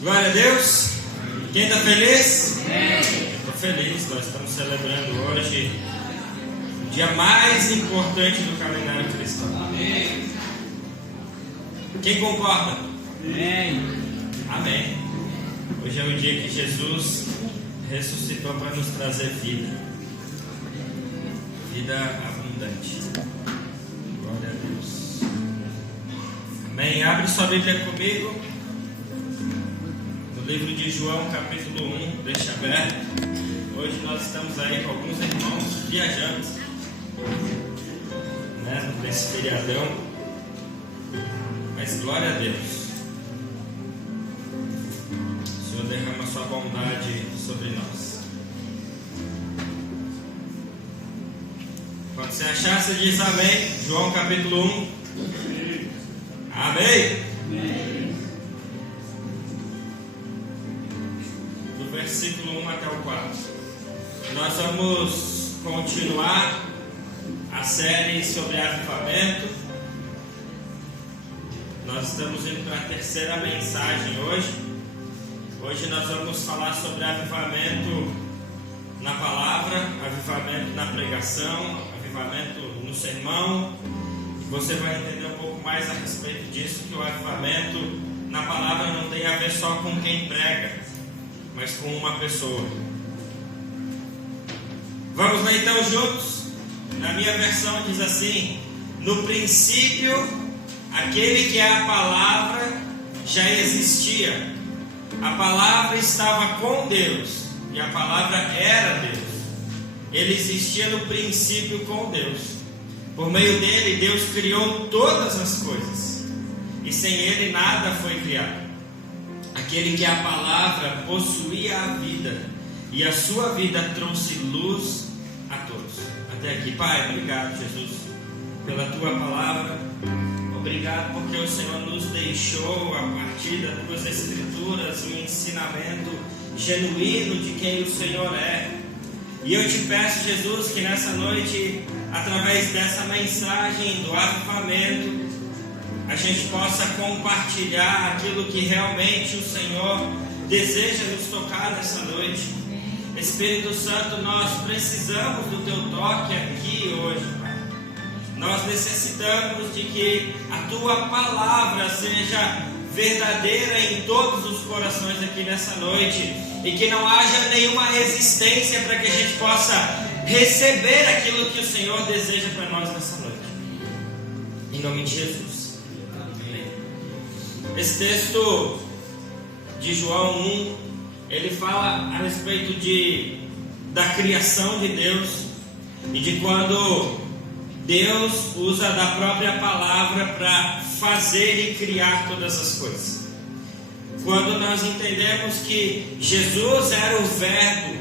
Glória a Deus. Quem está feliz? Estou feliz. Nós estamos celebrando hoje o dia mais importante do calendário cristão. Amém. Quem concorda? Amém. Amém. Hoje é o dia que Jesus ressuscitou para nos trazer vida. Vida abundante. Glória a Deus. Amém. Abre sua Bíblia comigo. No livro de João, capítulo 1, deixa aberto. Hoje nós estamos aí com alguns irmãos viajantes, nesse feriadão. Mas glória a Deus. O Senhor derrama sua bondade sobre nós. Quando você achar, você diz amém. João capítulo 1. Amém. Do versículo 1 até o 4. Nós vamos continuar a série sobre avivamento. Nós estamos indo para a terceira mensagem hoje. Hoje nós vamos falar sobre avivamento na palavra, avivamento na pregação, avivamento no sermão. Você vai entender um pouco mais a respeito disso, que o avivamento na palavra não tem a ver só com quem prega, mas com uma pessoa. Vamos lá então juntos? Na minha versão diz assim: no princípio, aquele que é a palavra já existia. A palavra estava com Deus e a palavra era Deus. Ele existia no princípio com Deus. Por meio dele, Deus criou todas as coisas, e sem ele nada foi criado. Aquele que é a palavra possuía a vida, e a sua vida trouxe luz a todos. Até aqui. Pai, obrigado, Jesus, pela tua palavra. Obrigado porque o Senhor nos deixou, a partir das tuas escrituras, um ensinamento genuíno de quem o Senhor é. E eu te peço, Jesus, que nessa noite, através dessa mensagem do avivamento, a gente possa compartilhar aquilo que realmente o Senhor deseja nos tocar nessa noite. Espírito Santo, nós precisamos do teu toque aqui hoje, Pai. Nós necessitamos de que a tua palavra seja verdadeira em todos os corações aqui nessa noite, e que não haja nenhuma resistência para que a gente possa receber aquilo que o Senhor deseja para nós nessa noite. Em nome de Jesus. Amém. Esse texto de João 1, ele fala a respeito da criação de Deus e de quando Deus usa da própria palavra para fazer e criar todas as coisas. Quando nós entendemos que Jesus era o verbo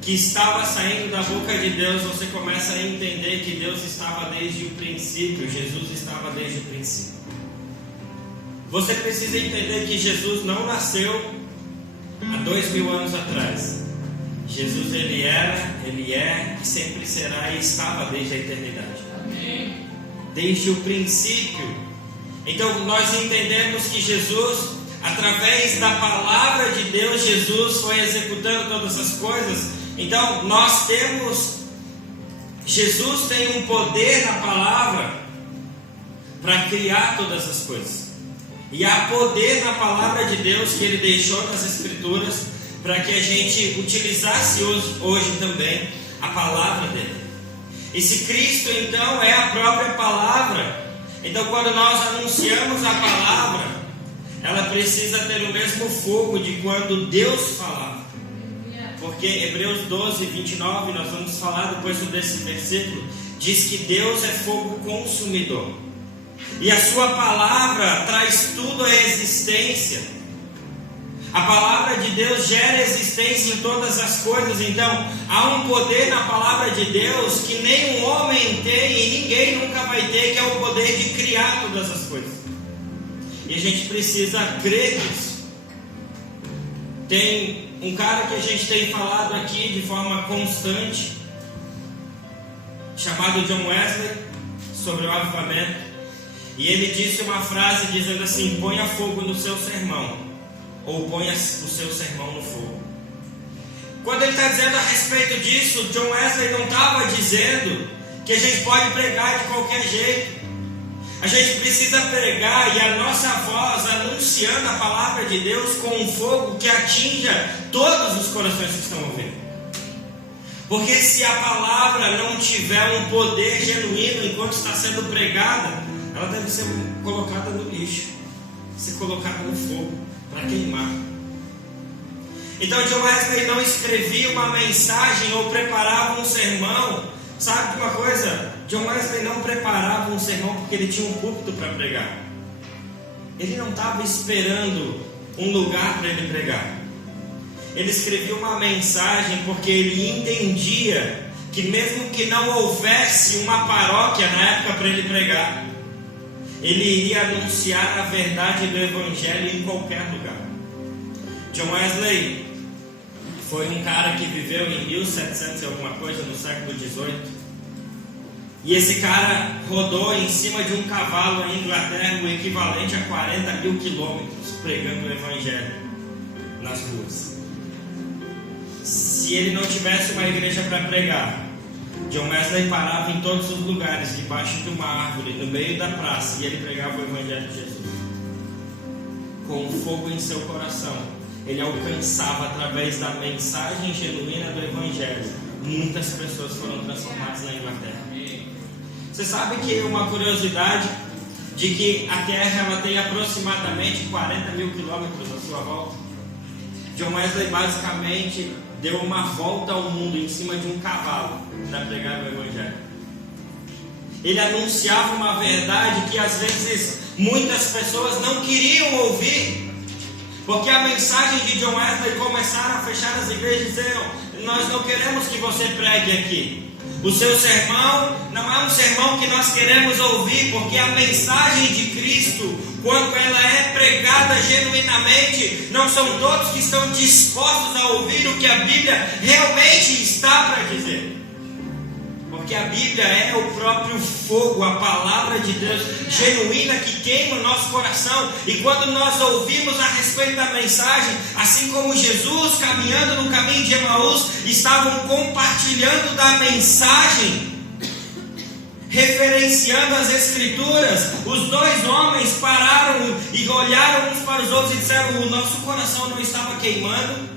que estava saindo da boca de Deus, você começa a entender que Deus estava desde o princípio, Jesus estava desde o princípio. Você precisa entender que Jesus não nasceu há 2000 anos atrás. Jesus, ele era, ele é e sempre será e estava desde a eternidade. Amém. Desde o princípio. Então nós entendemos que Jesus, através da palavra de Deus, Jesus foi executando todas as coisas. Então nós temos, Jesus tem um poder na palavra para criar todas as coisas. E há poder na palavra de Deus que ele deixou nas Escrituras para que a gente utilizasse hoje também a palavra dele. E se Cristo então é a própria palavra, então quando nós anunciamos a palavra, ela precisa ter o mesmo fogo de quando Deus falava. Porque Hebreus 12, 29, nós vamos falar depois sobre esse versículo, diz que Deus é fogo consumidor. E a sua palavra traz tudo à existência. A palavra de Deus gera existência em todas as coisas. Então há um poder na palavra de Deus que nenhum homem tem e ninguém nunca vai ter, que é o poder de criar todas as coisas. E a gente precisa crer nisso. Tem um cara que a gente tem falado aqui de forma constante, chamado John Wesley, sobre o avivamento. E ele disse uma frase dizendo assim: ponha fogo no seu sermão, ou ponha o seu sermão no fogo. Quando ele está dizendo a respeito disso, John Wesley não estava dizendo que a gente pode pregar de qualquer jeito. A gente precisa pregar e a nossa voz anunciando a palavra de Deus com um fogo que atinja todos os corações que estão ouvindo. Porque se a palavra não tiver um poder genuíno enquanto está sendo pregada, ela deve ser colocada no lixo, ser colocada no fogo para queimar. Então John Wesley não escrevia uma mensagem ou preparava um sermão. Sabe uma coisa? John Wesley não preparava um sermão porque ele tinha um púlpito para pregar. Ele não estava esperando um lugar para ele pregar. Ele escrevia uma mensagem porque ele entendia que mesmo que não houvesse uma paróquia na época para ele pregar, ele iria anunciar a verdade do Evangelho em qualquer lugar. John Wesley foi um cara que viveu em 1700 e alguma coisa, no século XVIII. E esse cara rodou em cima de um cavalo em Inglaterra, o equivalente a 40 mil quilômetros, pregando o Evangelho nas ruas. Se ele não tivesse uma igreja para pregar, John Wesley parava em todos os lugares, debaixo de uma árvore, no meio da praça, e ele pregava o Evangelho de Jesus. Com fogo em seu coração, ele alcançava através da mensagem genuína do Evangelho. Muitas pessoas foram transformadas na Inglaterra. Você sabe que uma curiosidade de que a Terra ela tem aproximadamente 40 mil quilômetros à sua volta? John Wesley basicamente deu uma volta ao mundo em cima de um cavalo para pregar o Evangelho. Ele anunciava uma verdade que às vezes muitas pessoas não queriam ouvir, porque a mensagem de John Wesley começaram a fechar as igrejas e diziam: nós não queremos que você pregue aqui. O seu sermão não é um sermão que nós queremos ouvir, porque a mensagem de Cristo, quando ela é pregada genuinamente, não são todos que estão dispostos a ouvir o que a Bíblia realmente está para dizer. Porque a Bíblia é o próprio fogo, a palavra de Deus genuína que queima o nosso coração. E quando nós ouvimos a respeito da mensagem, assim como Jesus caminhando no caminho de Emaús, estavam compartilhando da mensagem, referenciando as Escrituras, os dois homens pararam e olharam uns para os outros e disseram: o nosso coração não estava queimando.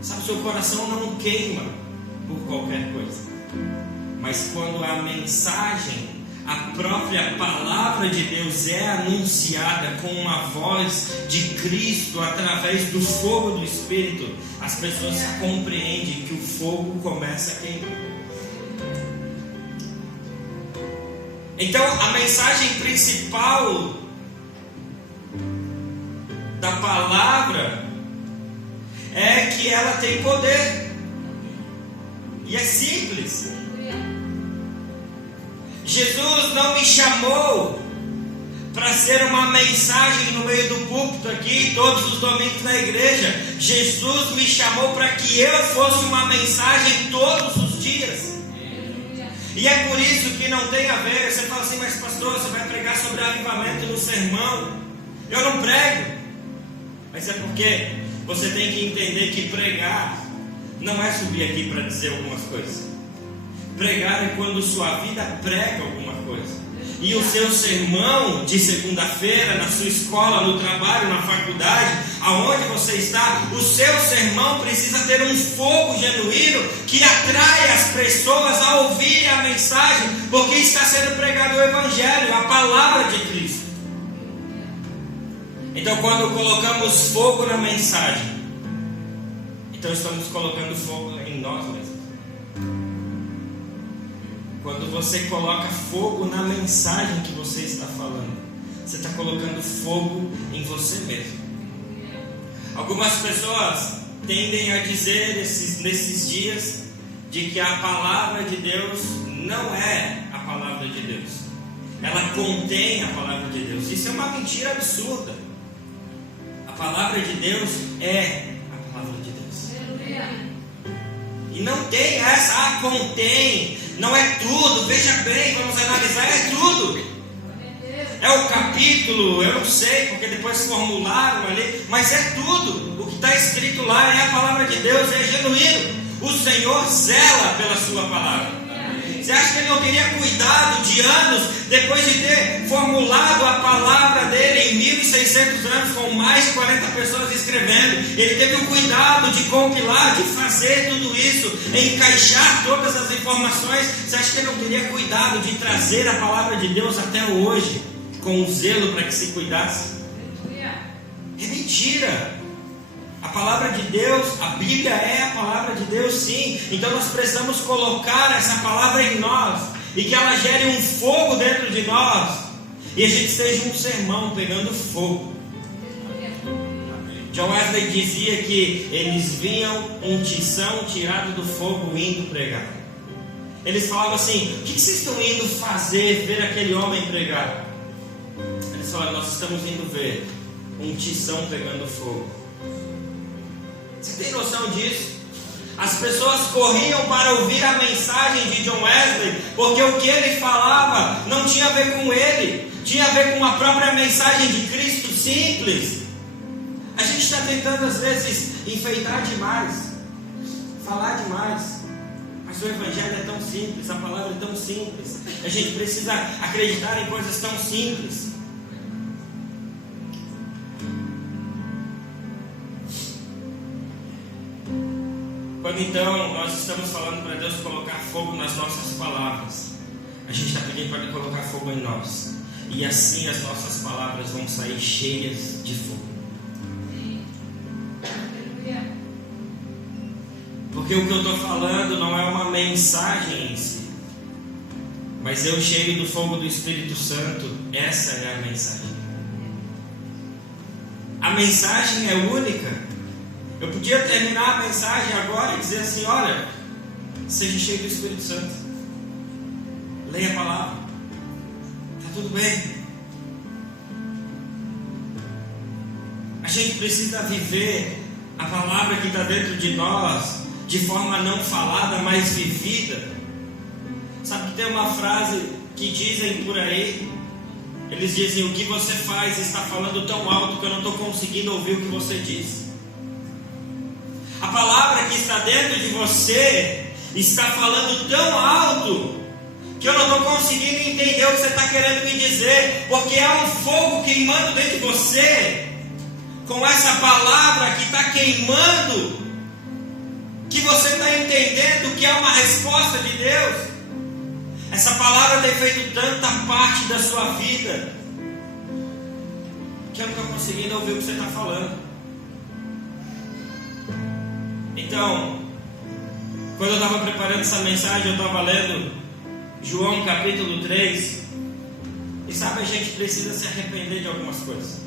Sabe, seu coração não queima por qualquer coisa, mas quando a mensagem, a própria palavra de Deus é anunciada com uma voz de Cristo através do fogo do Espírito, as pessoas compreendem que o fogo começa a queimar. Então a mensagem principal da palavra é que ela tem poder. E é simples. Jesus não me chamou para ser uma mensagem no meio do púlpito aqui, todos os domingos na igreja. Jesus me chamou para que eu fosse uma mensagem todos os dias. E é por isso que não tem a ver. Você fala assim: mas pastor, você vai pregar sobre avivamento no sermão? Eu não prego. Mas é porque você tem que entender que pregar não é subir aqui para dizer algumas coisas. Pregar é quando sua vida prega alguma coisa. E o seu sermão de segunda-feira, na sua escola, no trabalho, na faculdade, aonde você está, o seu sermão precisa ter um fogo genuíno que atrai as pessoas a ouvirem a mensagem, porque está sendo pregado o Evangelho, a palavra de Cristo. Então, quando colocamos fogo na mensagem, então estamos colocando fogo em nós mesmos. Quando você coloca fogo na mensagem que você está falando, você está colocando fogo em você mesmo. Algumas pessoas tendem a dizer nesses dias de que a palavra de Deus não é a palavra de Deus. Ela contém a palavra de Deus. Isso é uma mentira absurda. A palavra de Deus é a palavra de Deus. E não tem essa, contém, não é tudo, veja bem, vamos analisar, é tudo. é o capítulo, eu não sei, porque depois formularam ali, mas é tudo. O que está escrito lá é a palavra de Deus, é genuíno. O Senhor zela pela sua palavra. Você acha que ele não teria cuidado de anos, depois de ter formulado a palavra dele em 1600 anos, com mais de 40 pessoas escrevendo? Ele teve o cuidado de compilar, de fazer tudo isso, encaixar todas as informações. Você acha que ele não teria cuidado de trazer a palavra de Deus até hoje, com um zelo para que se cuidasse? É mentira. A palavra de Deus, a Bíblia é a palavra de Deus, sim. Então nós precisamos colocar essa palavra em nós, e que ela gere um fogo dentro de nós, e a gente seja um sermão pegando fogo. John Wesley dizia que eles vinham um tição tirado do fogo indo pregar. Eles falavam assim: o que vocês estão indo fazer, ver aquele homem pregar? Eles falaram: nós estamos indo ver um tição pegando fogo. Você tem noção disso? As pessoas corriam para ouvir a mensagem de John Wesley, porque o que ele falava não tinha a ver com ele, tinha a ver com a própria mensagem de Cristo simples. A gente está tentando às vezes enfeitar demais, falar demais, mas o Evangelho é tão simples, a palavra é tão simples. A gente precisa acreditar em coisas tão simples. Quando então nós estamos falando para Deus colocar fogo nas nossas palavras, a gente está pedindo para Ele colocar fogo em nós, e assim as nossas palavras vão sair cheias de fogo. Porque o que eu estou falando não é uma mensagem em si, mas eu cheio do fogo do Espírito Santo, essa é a mensagem. A mensagem é única. Eu podia terminar a mensagem agora e dizer assim: olha, seja cheio do Espírito Santo, leia a palavra, está tudo bem. A gente precisa viver a palavra que está dentro de nós de forma não falada, mas vivida. Sabe que tem uma frase que dizem por aí, eles dizem: o que você faz está falando tão alto que eu não estou conseguindo ouvir o que você diz. A palavra que está dentro de você está falando tão alto que eu não estou conseguindo entender o que você está querendo me dizer, porque há um fogo queimando dentro de você, com essa palavra que está queimando, que você está entendendo que é uma resposta de Deus. Essa palavra tem feito tanta parte da sua vida que eu não estou conseguindo ouvir o que você está falando. Então, quando eu estava preparando essa mensagem, eu estava lendo João capítulo 3. E sabe, a gente precisa se arrepender de algumas coisas,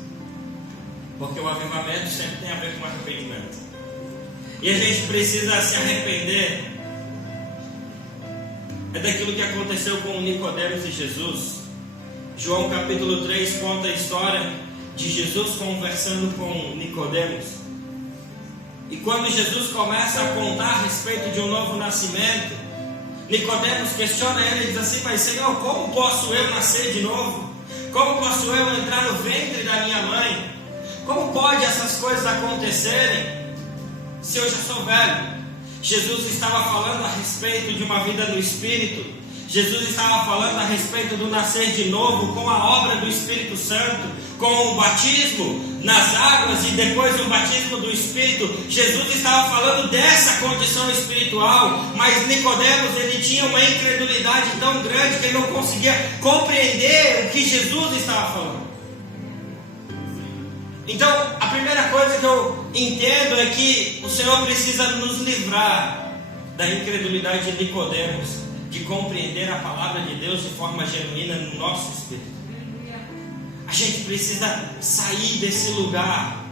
porque o avivamento sempre tem a ver com arrependimento. E a gente precisa se arrepender daquilo que aconteceu com Nicodemos e Jesus. João capítulo 3 conta a história de Jesus conversando com Nicodemos. E quando Jesus começa a contar a respeito de um novo nascimento, Nicodemos questiona ele e diz assim: mas Senhor, como posso eu nascer de novo? Como posso eu entrar no ventre da minha mãe? Como pode essas coisas acontecerem se eu já sou velho? Jesus estava falando a respeito de uma vida no Espírito. Jesus estava falando a respeito do nascer de novo com a obra do Espírito Santo, com o batismo nas águas e depois o batismo do Espírito. Jesus estava falando dessa condição espiritual, mas Nicodemos, ele tinha uma incredulidade tão grande que ele não conseguia compreender o que Jesus estava falando. Então, a primeira coisa que eu entendo é que o Senhor precisa nos livrar da incredulidade de Nicodemos, de compreender a palavra de Deus de forma genuína no nosso espírito. A gente precisa sair desse lugar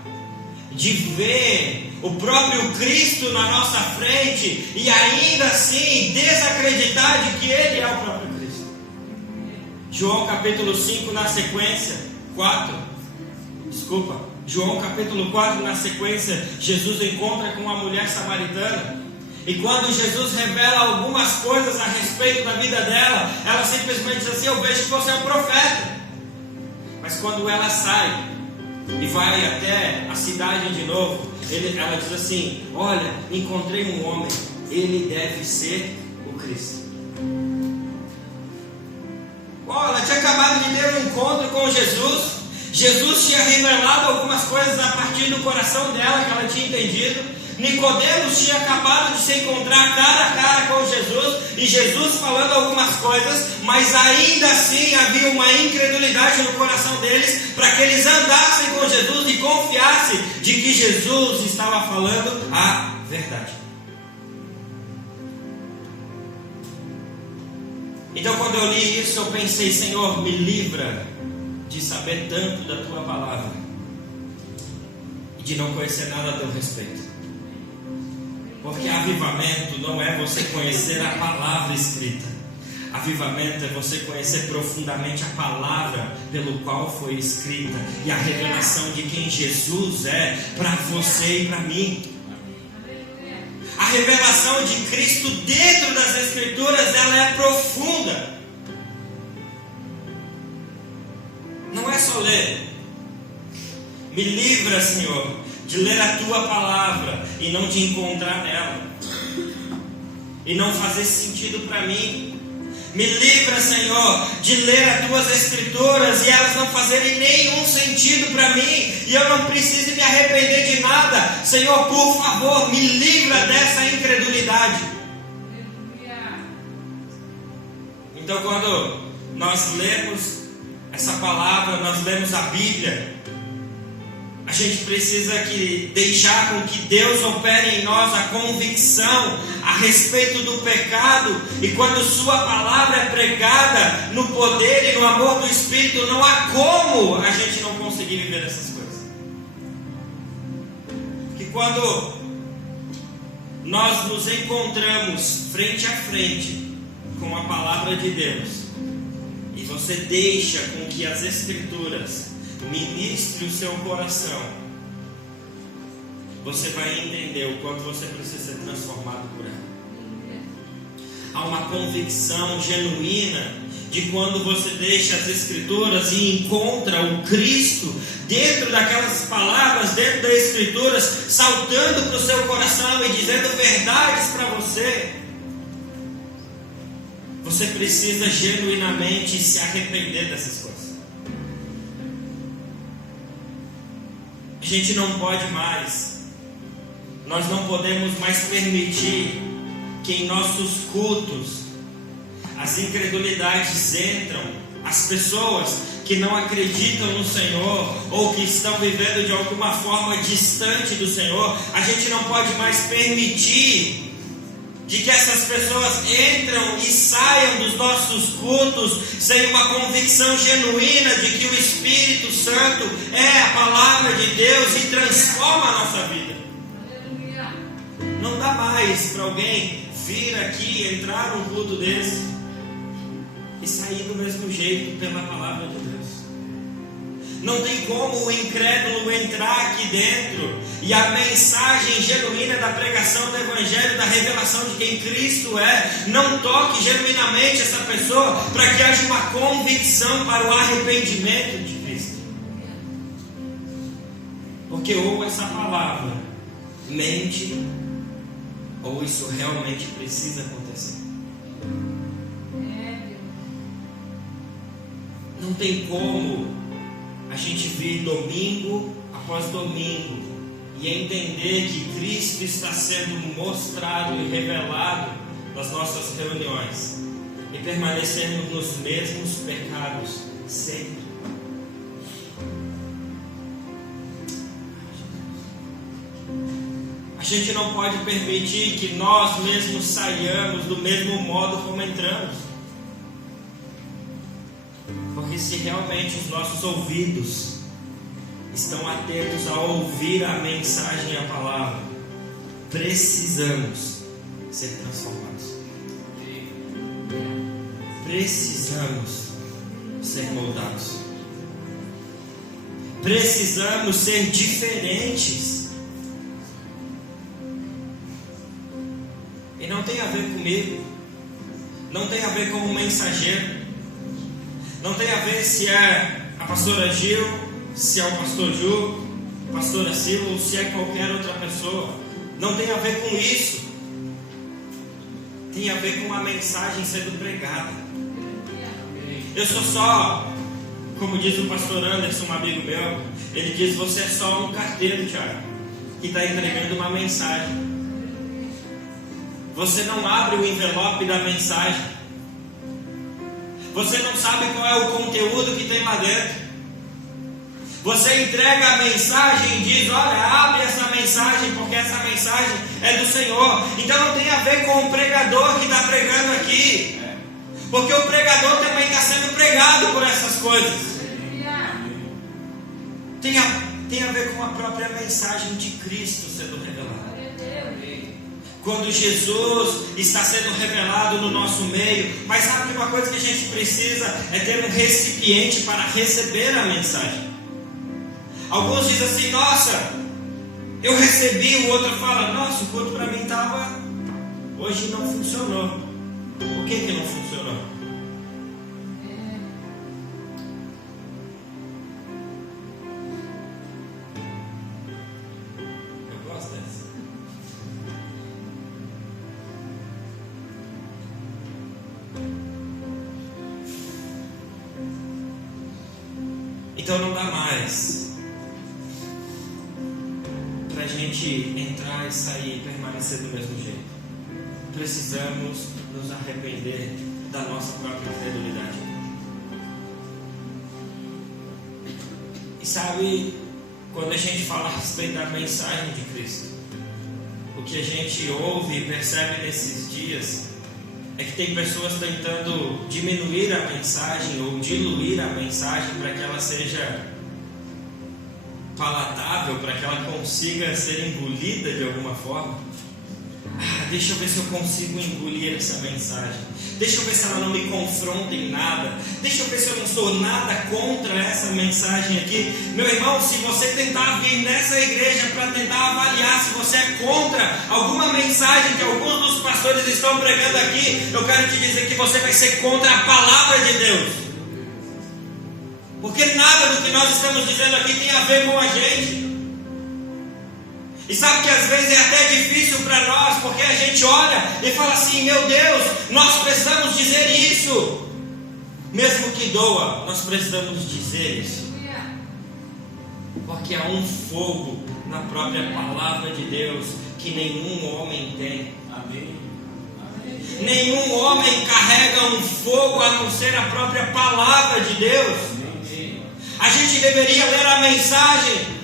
de ver o próprio Cristo na nossa frente e ainda assim desacreditar de que Ele é o próprio Cristo. João capítulo 5 na sequência, João capítulo 4 na sequência, Jesus encontra com uma mulher samaritana. E quando Jesus revela algumas coisas a respeito da vida dela, ela simplesmente diz assim: eu vejo que você é um profeta. Mas quando ela sai e vai até a cidade de novo, ela diz assim: olha, encontrei um homem, ele deve ser o Cristo. Olha, ela tinha acabado de ter um encontro com Jesus. Jesus tinha revelado algumas coisas a partir do coração dela que ela tinha entendido. Nicodemos tinha acabado de se encontrar cara a cara com Jesus, e Jesus falando algumas coisas, mas ainda assim havia uma incredulidade no coração deles, para que eles andassem com Jesus e confiassem de que Jesus estava falando a verdade. Então, quando eu li isso, eu pensei: Senhor, me livra de saber tanto da Tua palavra e de não conhecer nada a Teu respeito. Porque avivamento não é você conhecer a palavra escrita. Avivamento é você conhecer profundamente a palavra pelo qual foi escrita e a revelação de quem Jesus é para você e para mim. A revelação de Cristo dentro das Escrituras, ela é profunda. Não é só ler. Me livra, Senhor, de ler a Tua palavra e não te encontrar nela, e não fazer sentido para mim. Me livra, Senhor, de ler as Tuas Escrituras e elas não fazerem nenhum sentido para mim, e eu não preciso me arrepender de nada. Senhor, por favor, me livra dessa incredulidade. Então, quando nós lemos essa palavra, nós lemos a Bíblia, a gente precisa deixar com que Deus opere em nós a convicção a respeito do pecado. E quando Sua palavra é pregada no poder e no amor do Espírito, não há como a gente não conseguir viver essas coisas. Que quando nós nos encontramos frente a frente com a palavra de Deus, e você deixa com que as Escrituras ministre o seu coração, você vai entender o quanto você precisa ser transformado por ela. Há uma convicção genuína de quando você deixa as Escrituras e encontra o Cristo dentro daquelas palavras, dentro das Escrituras, saltando para o seu coração e dizendo verdades para você. Você precisa genuinamente se arrepender dessas coisas. A gente não pode mais, nós não podemos mais permitir que em nossos cultos as incredulidades entram, as pessoas que não acreditam no Senhor ou que estão vivendo de alguma forma distante do Senhor, a gente não pode mais permitir de que essas pessoas entram e saiam dos nossos cultos sem uma convicção genuína de que o Espírito Santo é a palavra de Deus e transforma a nossa vida. Não dá mais para alguém vir aqui, entrar num culto desse e sair do mesmo jeito pela palavra de Deus. Não tem como o incrédulo entrar aqui dentro e a mensagem genuína da pregação do Evangelho, da revelação de quem Cristo é, não toque genuinamente essa pessoa para que haja uma convicção para o arrependimento de Cristo. Porque ou essa palavra mente, ou isso realmente precisa acontecer. Não tem como a gente vir domingo após domingo e entender que Cristo está sendo mostrado e revelado nas nossas reuniões e permanecermos nos mesmos pecados sempre. A gente não pode permitir que nós mesmos saiamos do mesmo modo como entramos. Porque se realmente os nossos ouvidos estão atentos a ouvir a mensagem e a palavra, precisamos ser transformados. Precisamos ser moldados. Precisamos ser diferentes. E não tem a ver comigo, não tem a ver com o mensageiro, não tem a ver se é a pastora Gil, se é o pastor Ju, pastora Silva, ou se é qualquer outra pessoa. Não tem a ver com isso. Tem a ver com a mensagem sendo pregada. Eu sou só, como diz o pastor Anderson, um amigo meu, ele diz: você é só um carteiro, Thiago, que está entregando uma mensagem. Você não abre o envelope da mensagem. Você não sabe qual é o conteúdo que tem lá dentro. Você entrega a mensagem e diz: olha, abre essa mensagem, porque essa mensagem é do Senhor. Então não tem a ver com o pregador que está pregando aqui, porque o pregador também está sendo pregado por essas coisas. Tem a ver com a própria mensagem de Cristo sendo revelada. Quando Jesus está sendo revelado no nosso meio. Mas sabe que uma coisa que a gente precisa é ter um recipiente para receber a mensagem. Alguns dizem assim: nossa, eu recebi. O outro fala: nossa, o culto para mim estava, hoje não funcionou. Por que não funcionou? Eu gosto dessa. Então não dá mais para a gente entrar e sair e permanecer do mesmo jeito. Precisamos nos arrepender da nossa própria incredulidade. E sabe, quando a gente fala a respeito da mensagem de Cristo, o que a gente ouve e percebe nesses dias é que tem pessoas tentando diminuir a mensagem ou diluir a mensagem para que ela seja palatável, para que ela consiga ser engolida de alguma forma. Deixa eu ver se eu consigo engolir essa mensagem. Deixa eu ver se ela não me confronta em nada. Deixa eu ver se eu não sou nada contra essa mensagem aqui. Meu irmão, se você tentar vir nessa igreja para tentar avaliar se você é contra alguma mensagem que alguns dos pastores estão pregando aqui, eu quero te dizer que você vai ser contra a palavra de Deus. Porque nada do que nós estamos dizendo aqui tem a ver com a gente. E sabe que às vezes é até difícil para nós, porque a gente olha e fala assim: meu Deus, nós precisamos dizer isso. Mesmo que doa, nós precisamos dizer isso. Porque há um fogo na própria palavra de Deus que nenhum homem tem. Amém. Nenhum homem carrega um fogo a não ser a própria palavra de Deus. A gente deveria ler a mensagem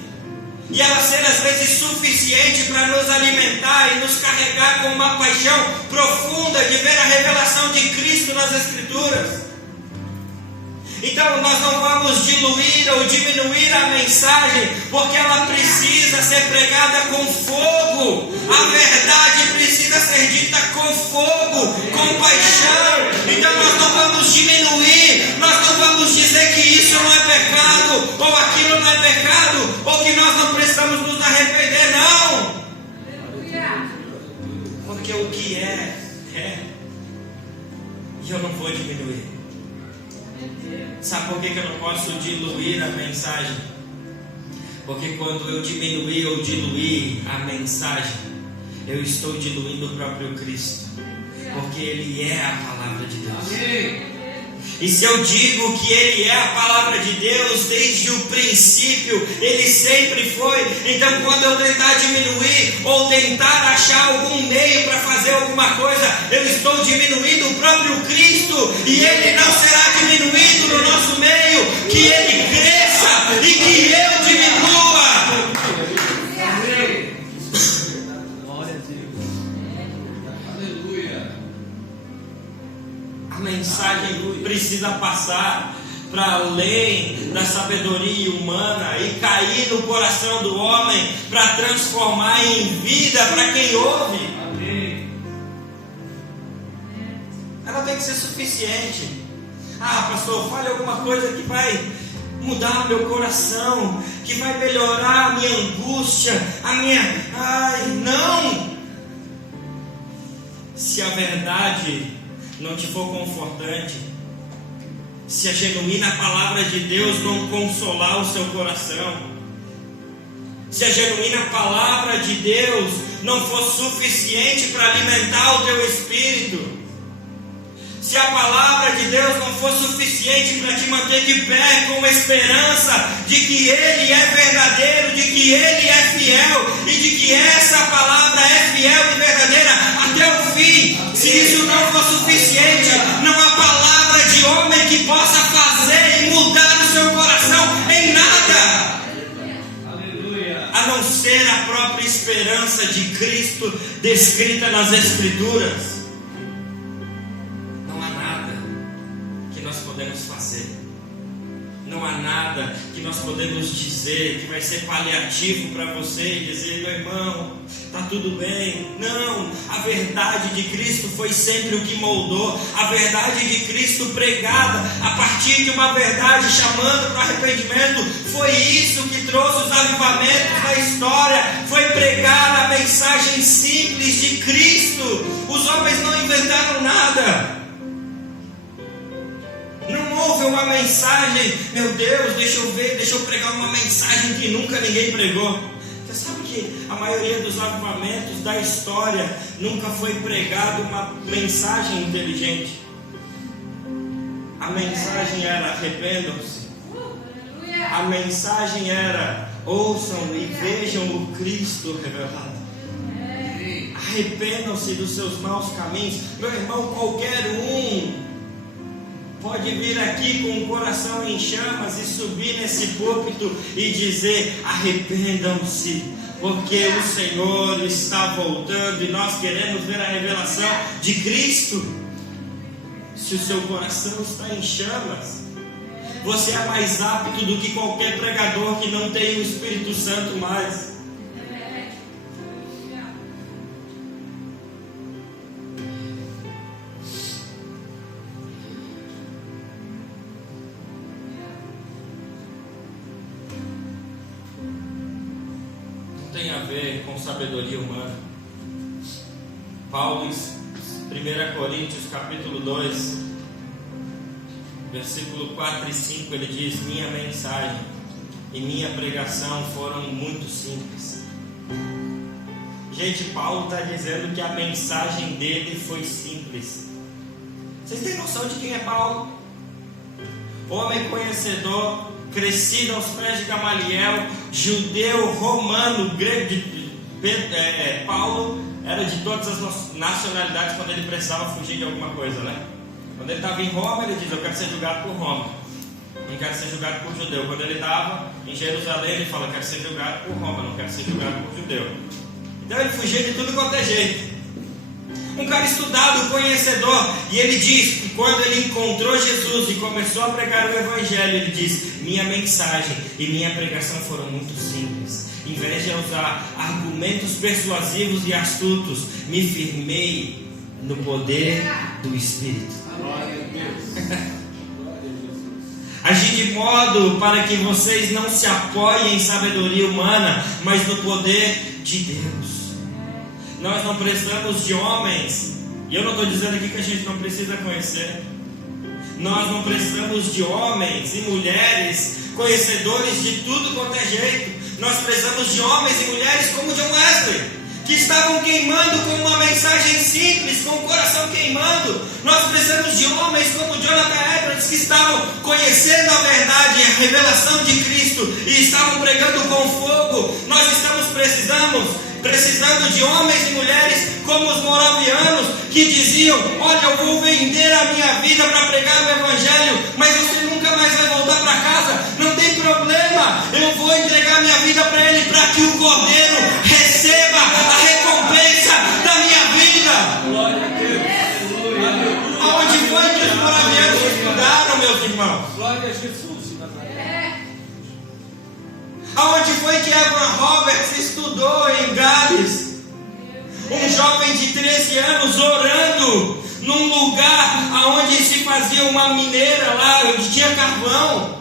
e ela ser às vezes suficiente para nos alimentar e nos carregar com uma paixão profunda de ver a revelação de Cristo nas Escrituras. Então nós não vamos diluir ou diminuir a mensagem, porque ela precisa ser pregada com fogo. A verdade precisa ser dita com fogo, com paixão. Então nós não vamos diminuir, nós não vamos dizer que isso não é pecado, ou aquilo não é pecado, ou que nós não precisamos nos arrepender, não. Porque o que é. E eu não vou diminuir. Sabe por que eu não posso diluir a mensagem? Porque quando eu diminuir ou diluir a mensagem, eu estou diluindo o próprio Cristo. Porque Ele é a palavra de Deus. E se eu digo que Ele é a palavra de Deus desde o princípio, Ele sempre foi. Então quando eu tentar diminuir ou tentar achar algum meio para fazer alguma coisa, eu estou diminuindo o próprio Cristo. E Ele não será diminuído no nosso meio. Que Ele cresça e que eu diminua. Glória a Deus. Aleluia. A mensagem precisa passar para além da sabedoria humana e cair no coração do homem para transformar em vida para quem ouve. Amém. Ela tem que ser suficiente. Pastor, fale alguma coisa que vai mudar meu coração, que vai melhorar a minha angústia, não! Se a verdade não te for confortante, se a genuína palavra de Deus não consolar o seu coração, se a genuína palavra de Deus não for suficiente para alimentar o teu espírito, se a palavra de Deus não for suficiente para te manter de pé com a esperança de que Ele é verdadeiro, de que Ele é fiel e de que essa palavra é fiel e verdadeira até o fim, se isso não for suficiente, não há palavra de homem que possa fazer e mudar o seu coração em nada, a não ser a própria esperança de Cristo descrita nas Escrituras. Não há nada que nós podemos dizer que vai ser paliativo para você e dizer: meu irmão, está tudo bem. Não, a verdade de Cristo foi sempre o que moldou. A verdade de Cristo pregada a partir de uma verdade chamando para o arrependimento, foi isso que trouxe os avivamentos da história. Foi pregar a mensagem simples de Cristo. Os homens não inventaram nada. Não houve uma mensagem, meu Deus, deixa eu pregar uma mensagem que nunca ninguém pregou. Você sabe que a maioria dos avivamentos da história nunca foi pregado uma mensagem inteligente. A mensagem era: arrependam-se. A mensagem era: ouçam e vejam o Cristo revelado. Arrependam-se dos seus maus caminhos. Meu irmão, qualquer um pode vir aqui com o coração em chamas e subir nesse púlpito e dizer: arrependam-se, porque o Senhor está voltando e nós queremos ver a revelação de Cristo. Se o seu coração está em chamas, você é mais apto do que qualquer pregador que não tem o Espírito Santo mais. Tem a ver com sabedoria humana. Paulo, 1 Coríntios capítulo 2, versículo 4 e 5, ele diz: minha mensagem e minha pregação foram muito simples. Gente, Paulo está dizendo que a mensagem dele foi simples. Vocês têm noção de quem é Paulo? Homem conhecedor, crescido aos pés de Gamaliel, judeu, romano, grego. Paulo era de todas as nacionalidades quando ele precisava fugir de alguma coisa, né? Quando ele estava em Roma, ele diz: eu quero ser julgado por Roma, não quero ser julgado por judeu. Quando ele estava em Jerusalém, ele fala: eu quero ser julgado por Roma, não quero ser julgado por judeu. Então ele fugia de tudo quanto é jeito. Um cara estudado, conhecedor, e ele diz que quando ele encontrou Jesus e começou a pregar o Evangelho, ele diz: minha mensagem e minha pregação foram muito simples. Em vez de usar argumentos persuasivos e astutos, me firmei no poder do Espírito. Agi de modo para que vocês não se apoiem em sabedoria humana, mas no poder de Deus. Nós não precisamos de homens, e eu não estou dizendo aqui que a gente não precisa conhecer. Nós não precisamos de homens e mulheres conhecedores de tudo quanto é jeito. Nós precisamos de homens e mulheres como John Wesley, que estavam queimando com uma mensagem simples, com o coração queimando. Nós precisamos de homens como Jonathan Edwards, que estavam conhecendo a verdade, a revelação de Cristo, e estavam pregando com fogo. Nós estamos precisando de homens e mulheres como os moravianos, que diziam: olha, eu vou vender a minha vida para pregar o Evangelho, mas você nunca mais vai voltar para casa. Não tem problema, eu vou entregar minha vida para Ele, para que o Cordeiro receba a recompensa da minha vida. Glória a Deus. Aleluia. Aonde foi que os moravianos estudaram, meus irmãos? Glória a Jesus. Aonde foi que Evan Roberts estudou em Gales? Um jovem de 13 anos orando num lugar onde se fazia uma mineira lá, onde tinha carvão.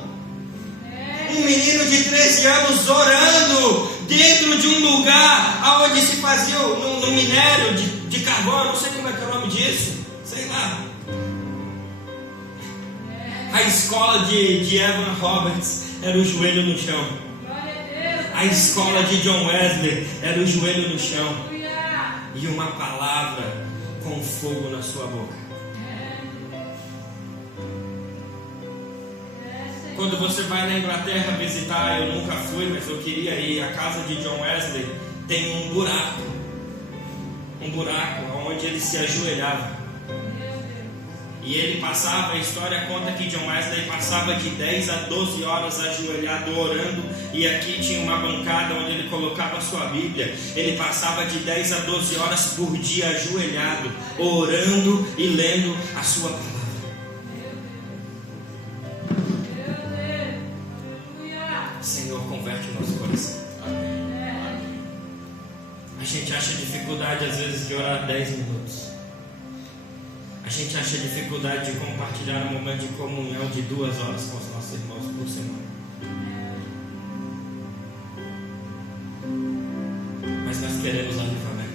Um menino de 13 anos orando dentro de um lugar onde se fazia no minério de carvão. Eu não sei como é que é o nome disso, sei lá. A escola de Evan Roberts era o joelho no chão. A escola de John Wesley era o joelho no chão. E uma palavra com fogo na sua boca. Quando você vai na Inglaterra visitar, eu nunca fui, mas eu queria ir. A casa de John Wesley tem um buraco onde ele se ajoelhava. E ele passava, a história conta que John Wesley passava de 10 a 12 horas ajoelhado orando. E aqui tinha uma bancada onde ele colocava a sua Bíblia. Ele passava de 10 a 12 horas por dia ajoelhado, orando e lendo a sua palavra. Senhor, converte o nosso coração. A gente acha dificuldade às vezes de orar 10 minutos. A gente acha dificuldade de compartilhar um momento de comunhão de 2 horas com os nossos irmãos por semana. Mas nós queremos avivamento.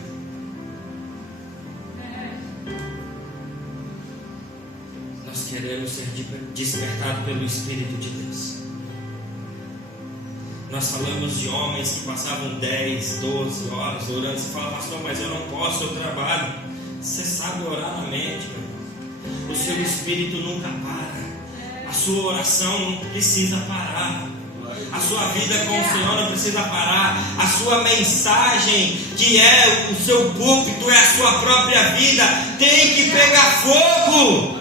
Nós queremos ser despertados pelo Espírito de Deus. Nós falamos de homens que passavam 10, 12 horas orando. Você fala, pastor, mas eu não posso, eu trabalho. Você sabe orar na mente, meu irmão. O seu espírito nunca para. A sua oração não precisa parar. A sua vida com o Senhor não precisa parar. A sua mensagem, que é o seu púlpito, é a sua própria vida, tem que pegar fogo.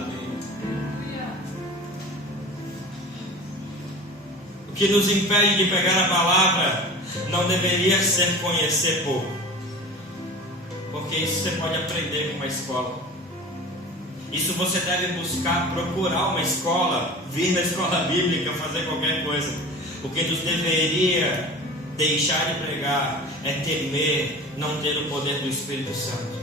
O que nos impede de pegar a palavra não deveria ser conhecer pouco, porque isso você pode aprender com uma escola. Isso você deve buscar, procurar uma escola, vir na escola bíblica, fazer qualquer coisa. O que nos deveria deixar de pregar é temer não ter o poder do Espírito Santo.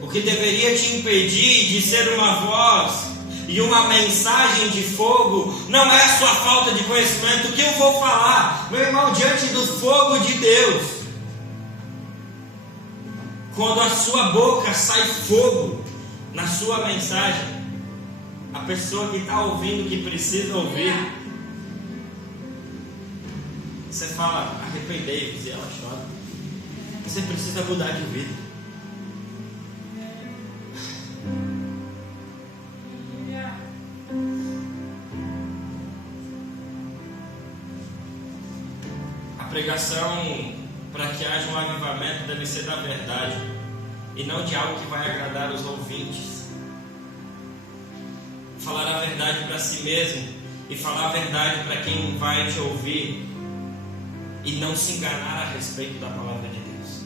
O que deveria te impedir de ser uma voz e uma mensagem de fogo não é a sua falta de conhecimento. O que eu vou falar, meu irmão, diante do fogo de Deus, quando a sua boca sai fogo na sua mensagem, a pessoa que está ouvindo, que precisa ouvir, você fala, arrependei-vos, e ela chora. Você precisa mudar de vida. A pregação, para que haja um avivamento, deve ser da verdade e não de algo que vai agradar os ouvintes. Falar a verdade para si mesmo e falar a verdade para quem vai te ouvir, e não se enganar a respeito da palavra de Deus.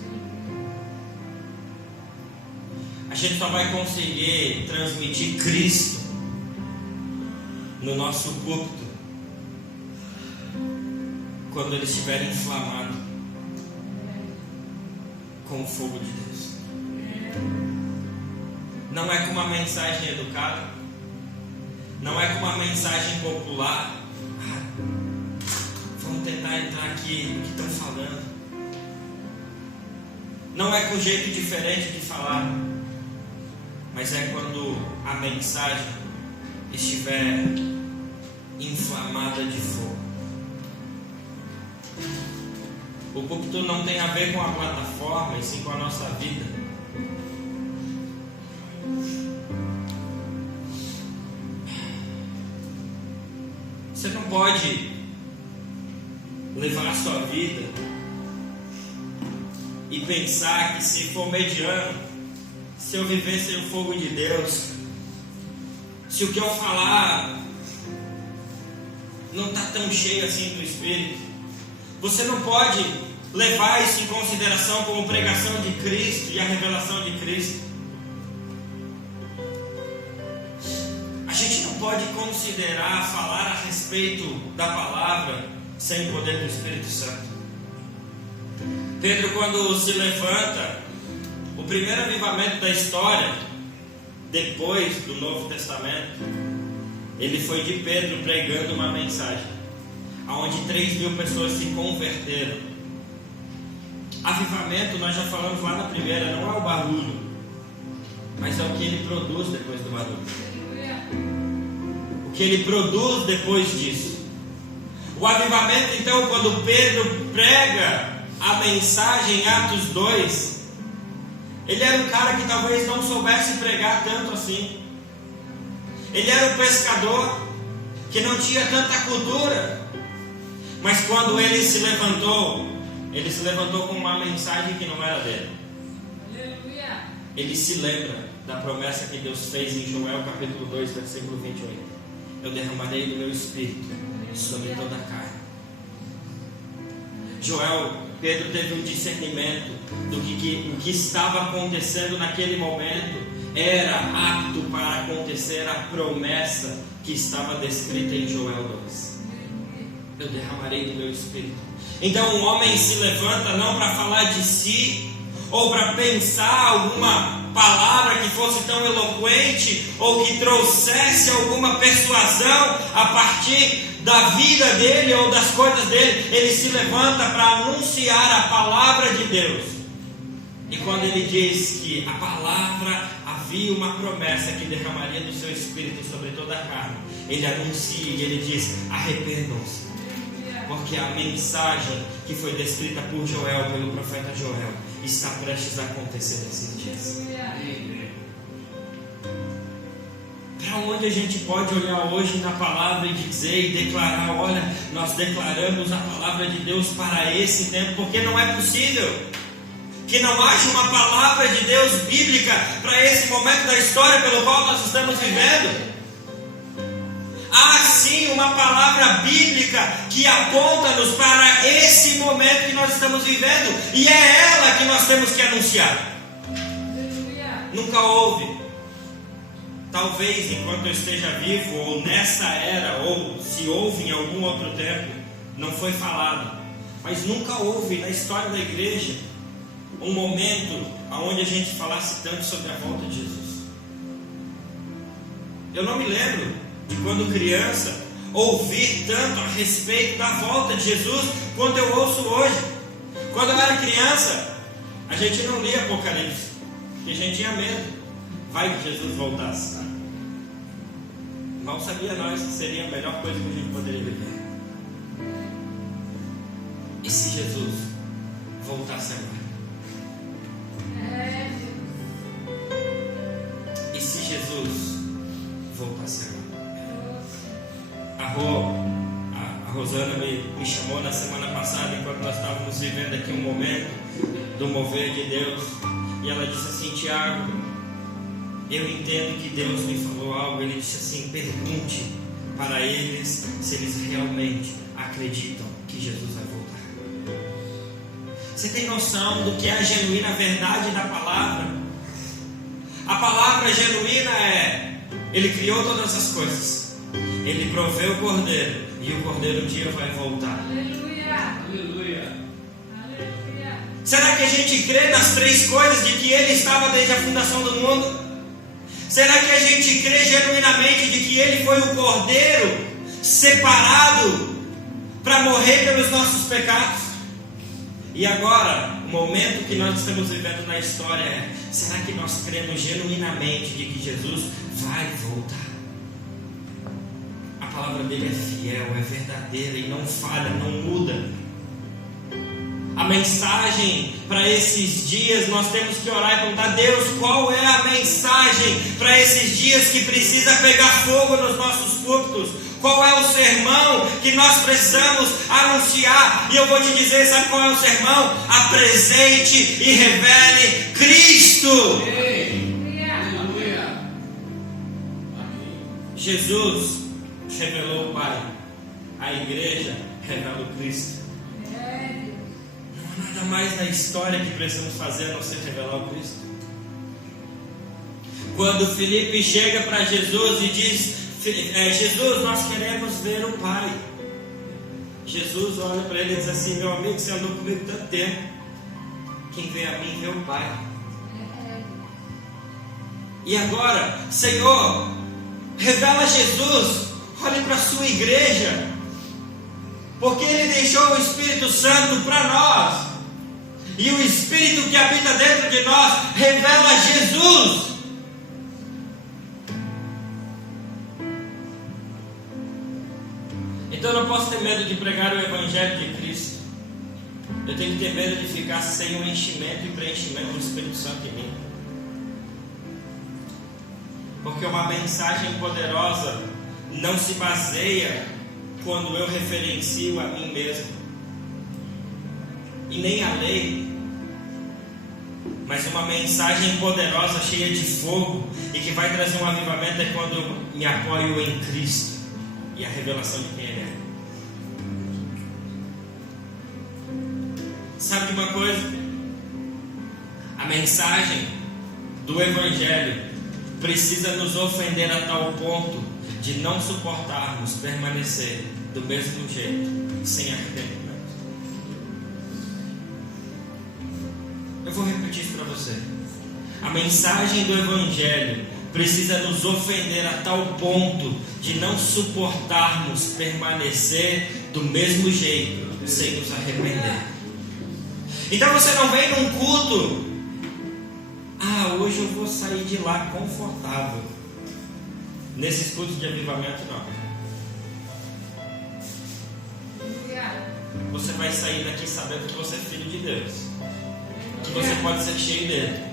A gente só vai conseguir transmitir Cristo no nosso púlpito quando ele estiver inflamado com o fogo de Deus. Não é com uma mensagem educada, não é com uma mensagem popular. Vamos tentar entrar aqui no que estão falando. Não é com um jeito diferente de falar, mas é quando a mensagem estiver inflamada de fogo. O púlpito não tem a ver com a plataforma, e sim com a nossa vida. Você não pode levar a sua vida e pensar que, se for mediano, se eu viver sem o fogo de Deus, se o que eu falar não está tão cheio assim do Espírito, você não pode levar isso em consideração como pregação de Cristo e a revelação de Cristo. A gente não pode considerar falar a respeito da palavra sem o poder do Espírito Santo. Pedro, quando se levanta, o primeiro avivamento da história, depois do Novo Testamento, ele foi de Pedro pregando uma mensagem, onde 3.000 pessoas se converteram. Avivamento, nós já falamos lá na primeira, não é o barulho. mas é o que ele produz depois do barulho. O que ele produz depois disso. O avivamento, então, quando Pedro prega a mensagem em Atos 2, ele era um cara que talvez não soubesse pregar tanto assim. Ele era um pescador que não tinha tanta cultura. Mas quando ele se levantou com uma mensagem que não era dele. Ele se lembra da promessa que Deus fez em Joel capítulo 2, versículo 28. Eu derramarei do meu espírito sobre toda a carne. Pedro teve um discernimento do que o que estava acontecendo naquele momento era apto para acontecer a promessa que estava descrita em Joel 2. Eu derramarei do meu espírito. Então um homem se levanta não para falar de si, ou para pensar alguma palavra que fosse tão eloquente, ou que trouxesse alguma persuasão a partir da vida dele ou das coisas dele. Ele se levanta para anunciar a palavra de Deus. E quando ele diz que a palavra, havia uma promessa que derramaria do seu espírito sobre toda a carne, ele anuncia e ele diz: arrependam-se, porque a mensagem que foi descrita por Joel, pelo profeta Joel, está prestes a acontecer nesses dias. Para onde a gente pode olhar hoje na palavra e dizer e declarar: olha, nós declaramos a palavra de Deus para esse tempo, porque não é possível que não haja uma palavra de Deus bíblica para esse momento da história pelo qual nós estamos vivendo. Há sim uma palavra bíblica que aponta-nos para esse momento que nós estamos vivendo, e é ela que nós temos que anunciar. Nunca houve, talvez enquanto eu esteja vivo, ou nessa era, ou se houve em algum outro tempo, não foi falado, mas nunca houve na história da igreja um momento onde a gente falasse tanto sobre a volta de Jesus. Eu não me lembro de quando criança ouvir tanto a respeito da volta de Jesus quanto eu ouço hoje. Quando eu era criança, a gente não lia Apocalipse, porque a gente tinha medo, vai que Jesus voltasse. Mal sabia nós que seria a melhor coisa que a gente poderia viver. E se Jesus voltasse agora? E se Jesus voltasse agora? A Rosana me chamou na semana passada, enquanto nós estávamos vivendo aqui um momento do mover de Deus, e ela disse assim: Tiago, eu entendo que Deus me falou algo. Ele disse assim: pergunte para eles se eles realmente acreditam que Jesus vai voltar. Você tem noção do que é a genuína verdade da palavra? A palavra genuína é: Ele criou todas as coisas, Ele proveu o Cordeiro, e o Cordeiro um dia vai voltar. Aleluia. Aleluia. Aleluia. Será que a gente crê nas três coisas de que Ele estava desde a fundação do mundo? Será que a gente crê genuinamente de que Ele foi o Cordeiro separado para morrer pelos nossos pecados? E agora, o momento que nós estamos vivendo na história é: será que nós cremos genuinamente de que Jesus vai voltar? A palavra dele é fiel, é verdadeira e não falha, não muda. A mensagem para esses dias, nós temos que orar e perguntar: Deus, qual é a mensagem para esses dias que precisa pegar fogo nos nossos púlpitos? Qual é o sermão que nós precisamos anunciar? E eu vou te dizer, sabe qual é o sermão? Apresente e revele Cristo. Aleluia. Jesus revelou o Pai, a igreja revela o Cristo. Não há nada mais na história que precisamos fazer a não ser revelar o Cristo. Quando Filipe chega para Jesus e diz: Jesus, nós queremos ver o Pai. Jesus olha para ele e diz assim: meu amigo, você andou comigo tanto tempo, quem vê a mim vê o Pai. E agora, Senhor, revela Jesus. Olhe para a sua igreja, porque Ele deixou o Espírito Santo para nós, e o Espírito que habita dentro de nós revela Jesus. Então eu não posso ter medo de pregar o Evangelho de Cristo. Eu tenho que ter medo de ficar sem o enchimento e preenchimento do Espírito Santo em mim. Porque uma mensagem poderosa não se baseia quando eu referencio a mim mesmo. E nem a lei. Mas uma mensagem poderosa, cheia de fogo e que vai trazer um avivamento é quando eu me apoio em Cristo e a revelação de quem Ele é. Sabe de uma coisa? A mensagem do Evangelho precisa nos ofender a tal ponto de não suportarmos permanecer do mesmo jeito, sem arrependimento. Eu vou repetir isso para você. A mensagem do Evangelho precisa nos ofender a tal ponto de não suportarmos permanecer do mesmo jeito, sem nos arrepender. Então você não vem num culto, hoje eu vou sair de lá confortável. Nesses cultos de avivamento, não. Você vai sair daqui sabendo que você é filho de Deus, que você pode ser cheio dele,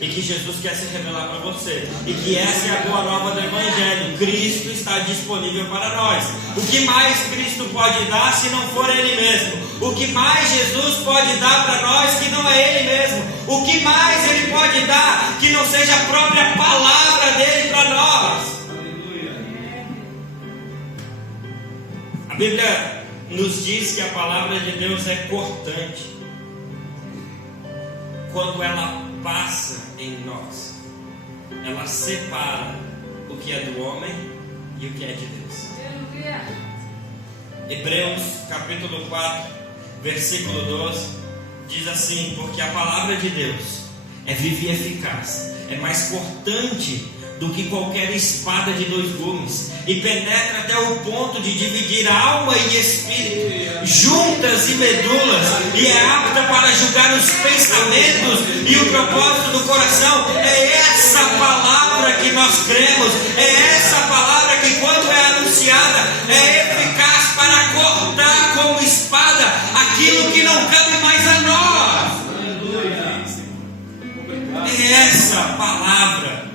e que Jesus quer se revelar para você, e que essa é a boa nova do Evangelho. Cristo está disponível para nós. O que mais Cristo pode dar se não for Ele mesmo? O que mais Jesus pode dar para nós que não é Ele mesmo? O que mais Ele pode dar que não seja a própria palavra dele para nós? A Bíblia nos diz que a palavra de Deus é cortante quando ela passa em nós. Ela separa o que é do homem e o que é de Deus. Hebreus capítulo 4, versículo 12 diz assim: porque a palavra de Deus é viva e eficaz, é mais cortante do que qualquer espada de 2 gumes, e penetra até o ponto de dividir alma e espírito, juntas e medulas, e é apta para julgar os pensamentos e o propósito do coração. É essa palavra que nós cremos, é essa palavra que, quando é anunciada, é eficaz para cortar como espada aquilo que não cabe mais a nós. É essa palavra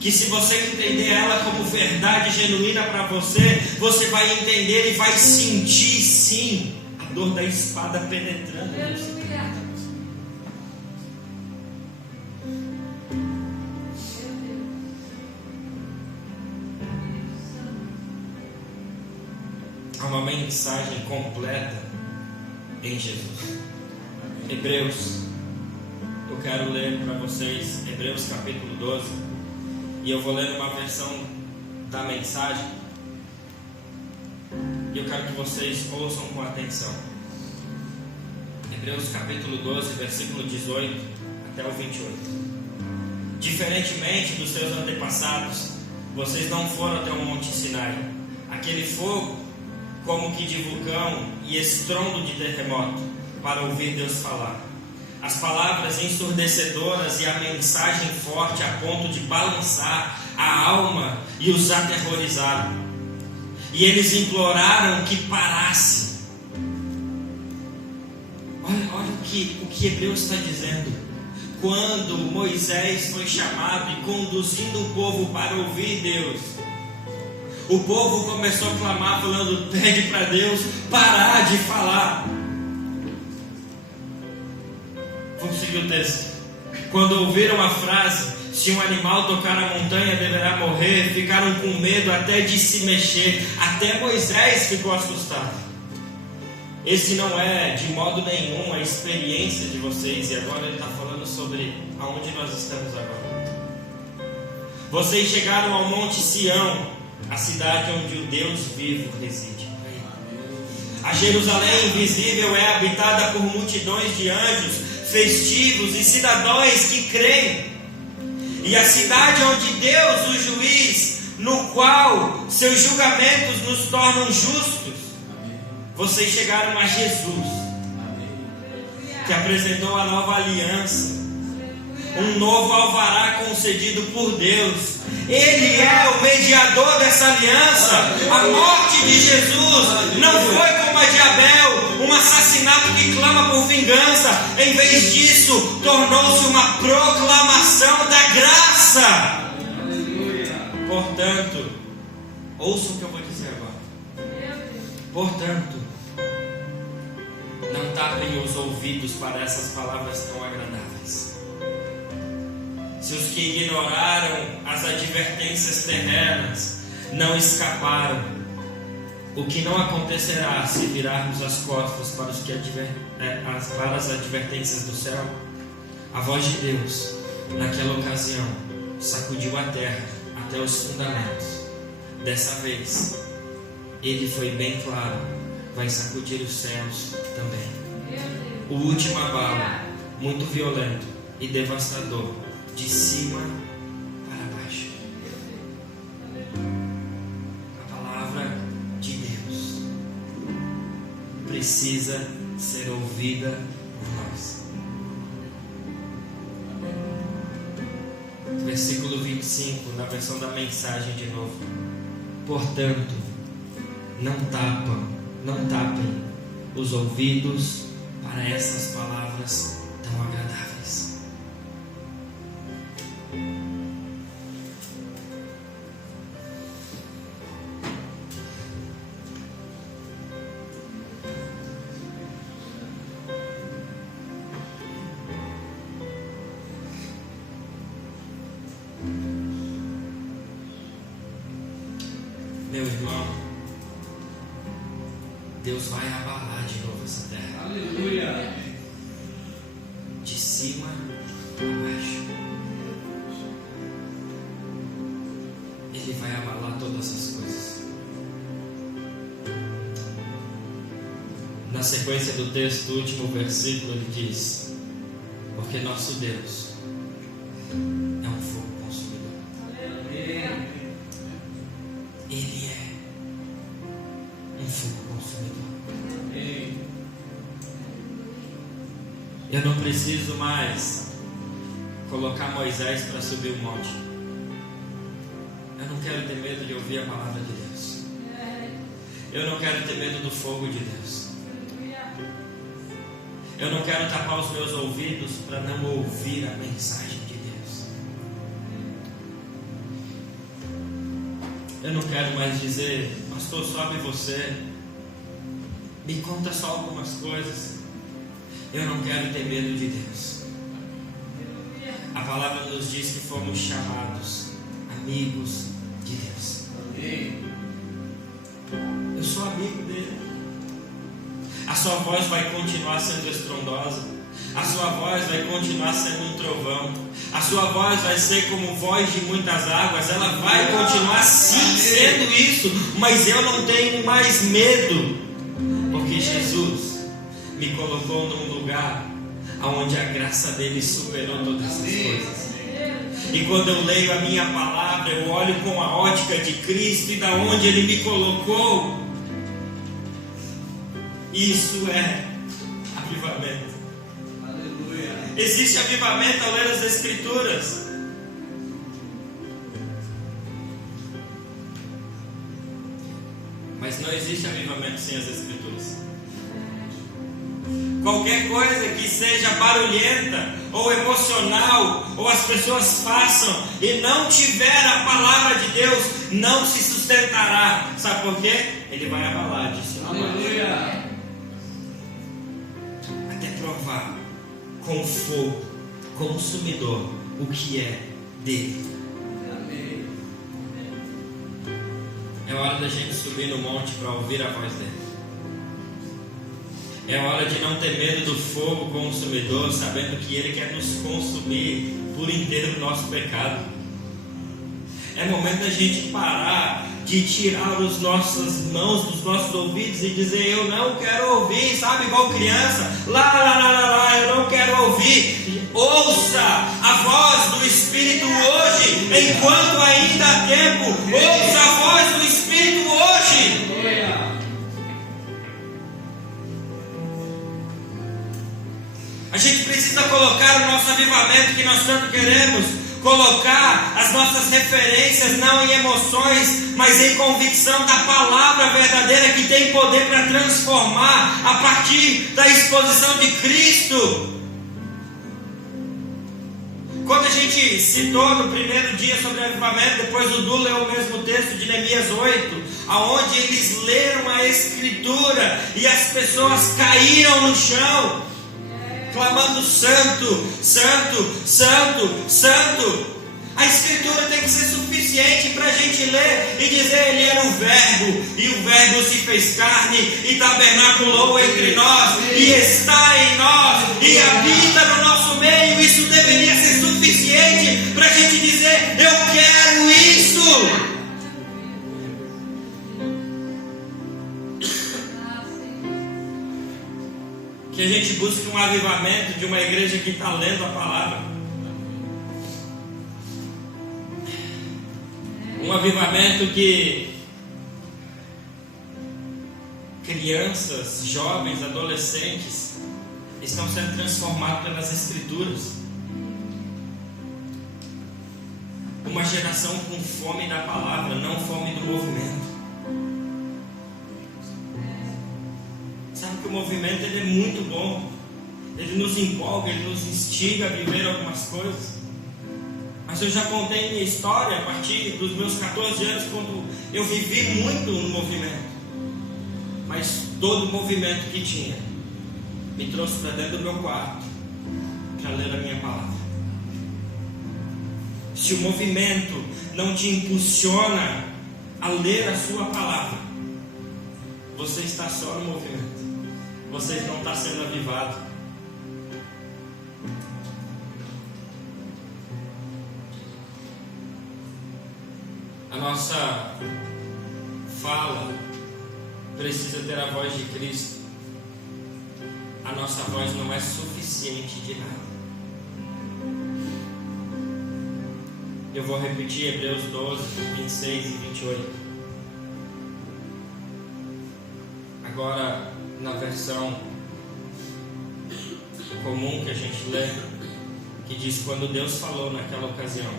que, se você entender ela como verdade genuína para você, você vai entender e vai sentir sim a dor da espada penetrando em você. Há uma mensagem completa em Jesus. Hebreus, eu quero ler para vocês Hebreus capítulo 12. E eu vou ler uma versão da mensagem. E eu quero que vocês ouçam com atenção. Hebreus capítulo 12, versículo 18 até o 28. Diferentemente dos seus antepassados, vocês não foram até o Monte Sinai. Aquele fogo, como que de vulcão e estrondo de terremoto, para ouvir Deus falar. As palavras ensurdecedoras e a mensagem forte a ponto de balançar a alma e os aterrorizaram. E eles imploraram que parasse. Olha o que Hebreus está dizendo. Quando Moisés foi chamado e conduzindo o povo para ouvir Deus, o povo começou a clamar, falando: pede para Deus parar de falar. Vamos seguir o texto. Quando ouviram a frase: se um animal tocar a montanha deverá morrer, ficaram com medo até de se mexer. Até Moisés ficou assustado. Esse não é de modo nenhum a experiência de vocês. E agora ele está falando sobre aonde nós estamos agora. Vocês chegaram ao Monte Sião, a cidade onde o Deus vivo reside. A Jerusalém invisível é habitada por multidões de anjos festivos e cidadãos que creem. E a cidade onde Deus, o juiz, no qual seus julgamentos nos tornam justos. Vocês chegaram a Jesus, que apresentou a nova aliança, um novo alvará concedido por Deus. Ele é o mediador dessa aliança. A morte de Jesus não foi como a de Abel, um assassinato que clama por vingança. Em vez disso, tornou-se uma proclamação da graça. Portanto, ouça o que eu vou dizer agora. Portanto, não tapem os ouvidos para essas palavras tão agradáveis. Se os que ignoraram as advertências terrenas não escaparam, o que não acontecerá se virarmos as costas para as advertências do céu? A voz de Deus, naquela ocasião, sacudiu a terra até os fundamentos. Dessa vez, Ele foi bem claro, vai sacudir os céus também. O último abalo, muito violento e devastador, de cima para baixo. A palavra de Deus precisa ser ouvida por nós. Versículo 25, na versão da mensagem de novo. Portanto, não tapem os ouvidos para essas palavras tão agradáveis. Meu irmão, Deus vai abalar de novo essa terra. Aleluia. De cima para baixo. Ele vai abalar todas essas coisas. Na sequência do texto, do último versículo, ele diz: porque nosso Deus é um fogo consumidor. Aleluia. Ele é um fogo consumidor. Eu não preciso mais colocar Moisés para subir o monte. Eu não quero ter medo de ouvir a palavra de Deus. Eu não quero ter medo do fogo de Deus. Eu não quero tapar os meus ouvidos para não ouvir a mensagem de Deus. Eu não quero mais dizer: pastor, sobe você, me conta só algumas coisas. Eu não quero ter medo de Deus. A palavra nos diz que fomos chamados amigos de Deus. Eu sou amigo dele. A sua voz vai continuar sendo estrondosa. A sua voz vai continuar sendo um trovão. A sua voz vai ser como voz de muitas águas. Ela vai continuar sim sendo isso. Mas eu não tenho mais medo, porque Jesus me colocou num lugar onde a graça dele superou todas essas coisas. E quando eu leio a minha palavra, eu olho com a ótica de Cristo e da onde ele me colocou. Isso é avivamento. Aleluia. Existe avivamento ao ler as Escrituras. Mas não existe avivamento sem as Escrituras. Qualquer coisa que seja barulhenta ou emocional, ou as pessoas façam e não tiver a palavra de Deus, não se sustentará. Sabe por quê? Ele vai abalar de cima. Aleluia. Até provar com fogo consumidor o que é dele. Amém. É hora da gente subir no monte para ouvir a voz dele. É hora de não ter medo do fogo consumidor, sabendo que ele quer nos consumir por inteiro o nosso pecado. É momento da gente parar de tirar as nossas mãos dos nossos ouvidos e dizer: eu não quero ouvir, sabe, igual criança, lá, eu não quero ouvir. Ouça a voz do Espírito hoje, enquanto ainda há tempo. Ouça a voz do Espírito hoje. A gente precisa colocar o nosso avivamento que nós tanto queremos colocar as nossas referências não em emoções, mas em convicção da palavra verdadeira que tem poder para transformar a partir da exposição de Cristo. Quando a gente citou no primeiro dia sobre avivamento, depois o Du leu o mesmo texto de Neemias 8, aonde eles leram a Escritura e as pessoas caíram no chão, clamando santo, santo, santo, santo. A Escritura tem que ser suficiente para a gente ler e dizer: Ele era o Verbo, e o Verbo se fez carne e tabernaculou entre nós, e está em nós, e habita no nosso meio. Isso deveria ser suficiente para a gente dizer: eu quero isso. Que a gente busque um avivamento de uma igreja que está lendo a palavra. Um avivamento que crianças, jovens, adolescentes estão sendo transformados pelas Escrituras. Uma geração com fome da palavra, não fome do movimento. Sabe que o movimento ele é muito bom. Ele nos empolga, ele nos instiga a viver algumas coisas. Mas eu já contei minha história a partir dos meus 14 anos, quando eu vivi muito no movimento. Mas todo o movimento que tinha me trouxe para dentro do meu quarto para ler a minha palavra. Se o movimento não te impulsiona a ler a sua palavra, você está só no movimento. Você não está sendo avivado. A nossa fala precisa ter a voz de Cristo. A nossa voz não é suficiente de nada. Eu vou repetir Hebreus 12, 26 e 28. Agora, na versão comum que a gente lê, que diz: quando Deus falou naquela ocasião,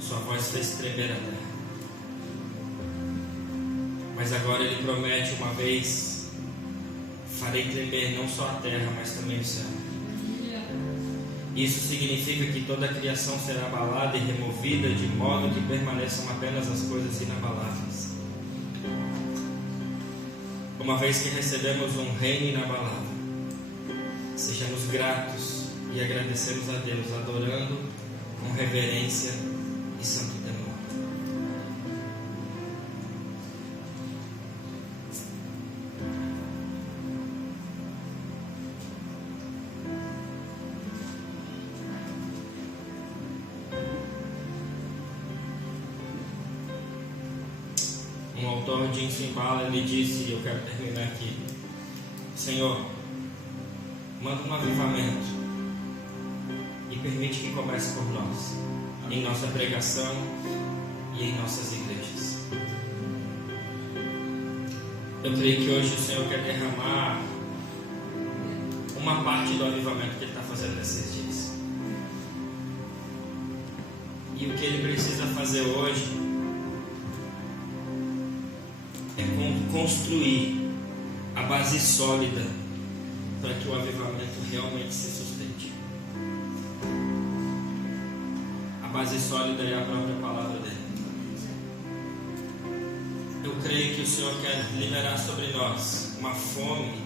sua voz fez tremer a terra. Mas agora Ele promete uma vez: farei tremer não só a terra, mas também o céu. Isso significa que toda a criação será abalada e removida, de modo que permaneçam apenas as coisas inabaláveis. Uma vez que recebemos um reino inabalável, sejamos gratos e agradecemos a Deus, adorando com reverência e santo temor. Um autor de Simbala, ele disse, e eu quero terminar aqui: Senhor, manda um avivamento e permite que comece por nós, em nossa pregação e em nossas igrejas. Eu creio que hoje o Senhor quer derramar uma parte do avivamento que Ele está fazendo nesses dias. E o que Ele precisa fazer hoje é construir a base sólida para que o avivamento realmente se sustente. A base sólida é a própria palavra dele. Eu creio que o Senhor quer liberar sobre nós uma fome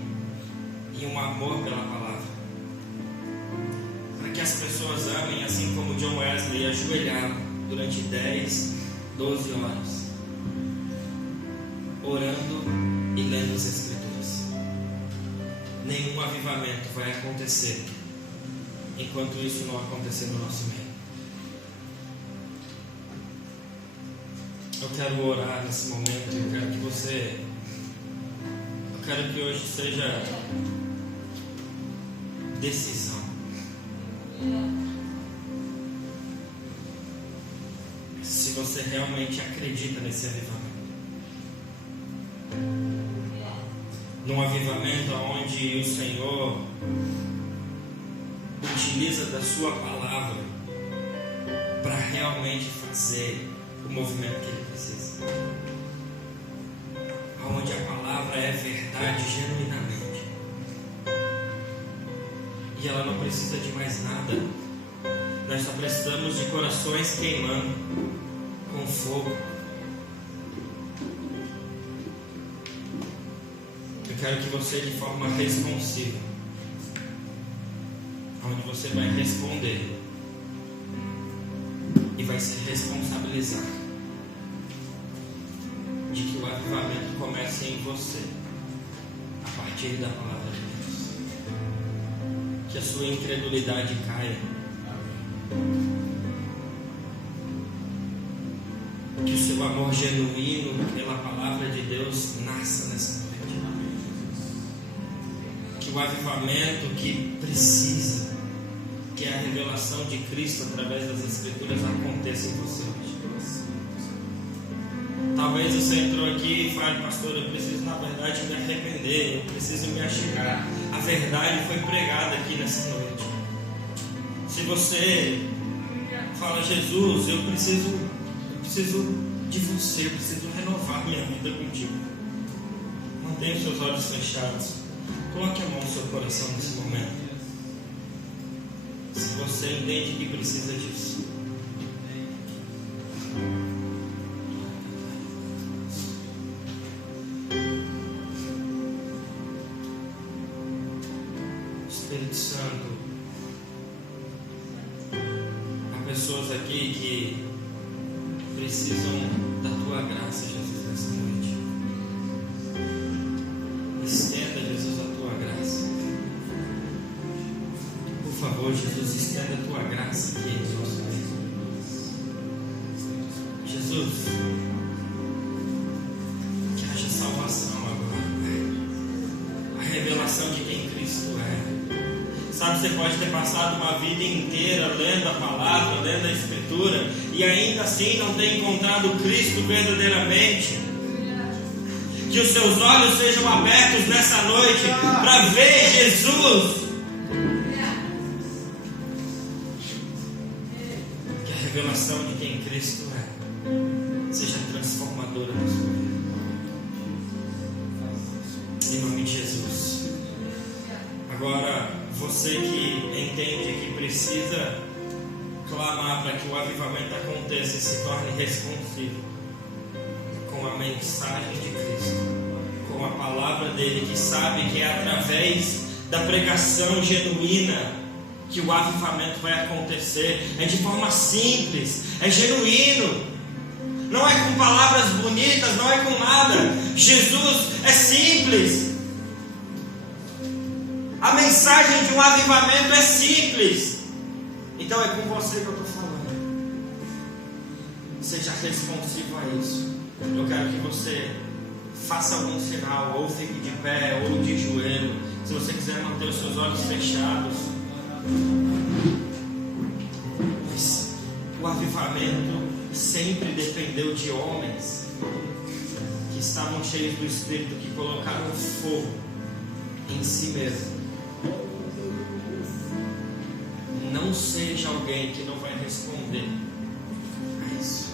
e um amor pela palavra, para que as pessoas amem, assim como John Wesley ajoelhava durante 10, 12 horas, orando e lendo as Escrituras. Nenhum avivamento vai acontecer enquanto isso não acontecer no nosso meio. Eu quero orar nesse momento. Eu quero que hoje seja decisão. Se você realmente acredita nesse avivamento, num avivamento onde o Senhor utiliza da sua palavra para realmente fazer o movimento que ele precisa. Onde a palavra é verdade genuinamente. E ela não precisa de mais nada. Nós só precisamos de corações queimando com fogo. Eu quero que você, de forma responsiva, onde você vai responder e vai se responsabilizar de que o avivamento comece em você, a partir da palavra de Deus. Que a sua incredulidade caia. Que o seu amor genuíno pela palavra de Deus nasça nessa noite. Que o avivamento que precisa, que é a revelação de Cristo através das Escrituras, aconteça em você hoje. Talvez você entrou aqui e fale: pastor, eu preciso na verdade me arrepender, eu preciso me achegar. A verdade foi pregada aqui nessa noite. Se você fala: Jesus, eu preciso de você, eu preciso renovar minha vida contigo, mantenha os seus olhos fechados, coloque a mão no seu coração nesse momento. Se você entende que precisa disso, Espírito Santo, há pessoas aqui que precisam da tua graça, Jesus, nessa noite. Estenda, Jesus, a tua graça. Por favor, Jesus, estenda a tua graça aqui em nosso meio. Jesus, que haja salvação agora, Pai. A revelação de quem Cristo é. Sabe, você pode ter passado uma vida inteira lendo a palavra, lendo a Escritura, e ainda assim não ter encontrado Cristo verdadeiramente. Que os seus olhos sejam abertos nessa noite para ver Jesus. Que a revelação de quem Cristo é seja transformadora na sua vida. Em nome de Jesus. Agora, você que entende que precisa clamar para que o avivamento aconteça e se torne responsivo com a mensagem de Cristo, com a palavra dele, que sabe que é através da pregação genuína que o avivamento vai acontecer. É de forma simples, é genuíno, não é com palavras bonitas, não é com nada. Jesus é simples. A mensagem de um avivamento é simples. Então é com você que eu estou falando. Seja responsivo a isso. Eu quero que você faça algum sinal, ou fique de pé, ou de joelho. Se você quiser manter os seus olhos fechados. Mas o avivamento sempre dependeu de homens que estavam cheios do Espírito, que colocaram fogo em si mesmo. Não seja alguém que não vai responder a isso.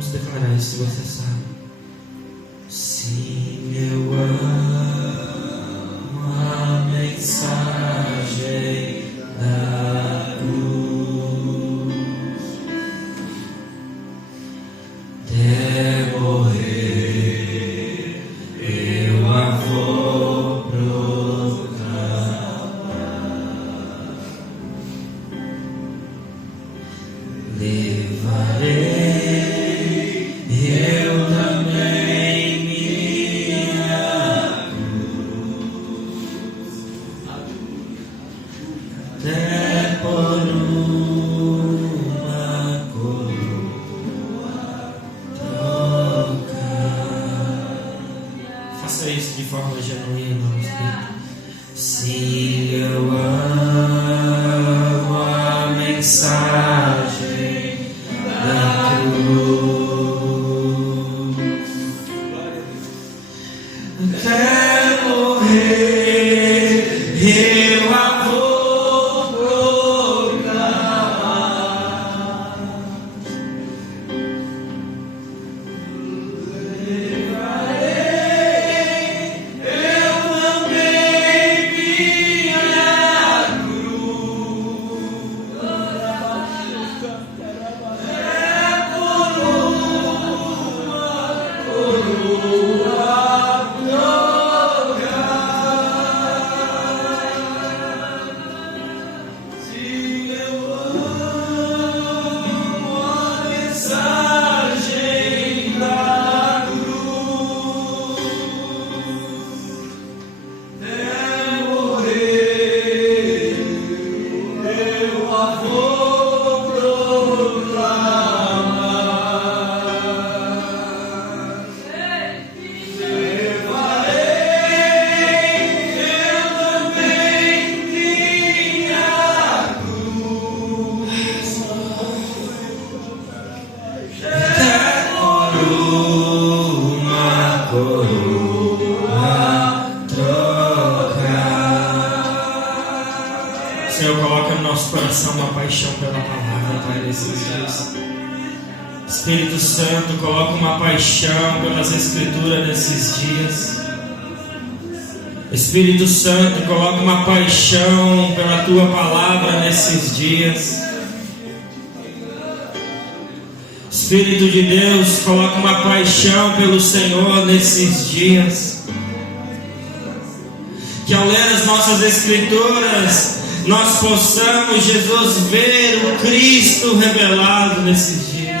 Vamos declarar isso se você sabe. Sim, eu amo a mensagem da cruz. Até morrer, eu a vou proclamar. Levarei eu também minha cruz, até por uma coroa trocar. Faça isso de forma genuína, meu Espírito. Sim, eu amo a mensagem da cruz. Até morrer, eu a vou proclamar. Levarei eu também minha cruz. É por uma coroa. Senhor, coloca no nosso coração uma paixão pela palavra, Pai, nesses dias. Espírito Santo, coloca uma paixão pelas Escrituras nesses dias. Espírito Santo, coloca uma paixão pela Tua palavra nesses dias. Espírito de Deus, coloca uma paixão pelo Senhor nesses dias. Que ao ler as nossas Escrituras, nós possamos, Jesus, ver o Cristo revelado nesses dias.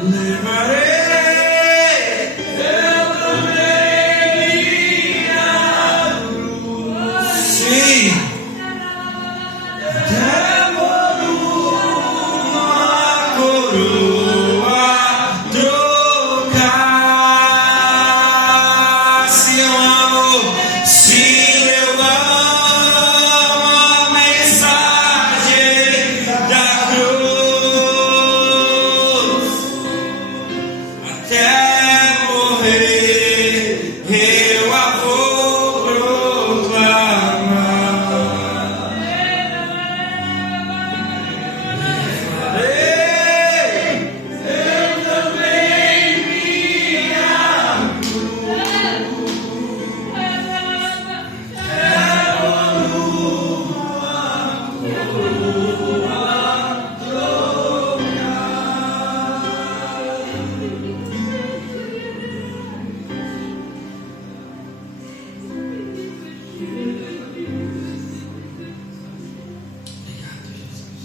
Levarei eu também minha cruz. Sim. Até por uma coroa trocar. Se eu amo, sim, eu amo a mensagem da cruz. Até morrer, eu a vou proclamar. Levarei eu também minha cruz. Obrigado, Jesus.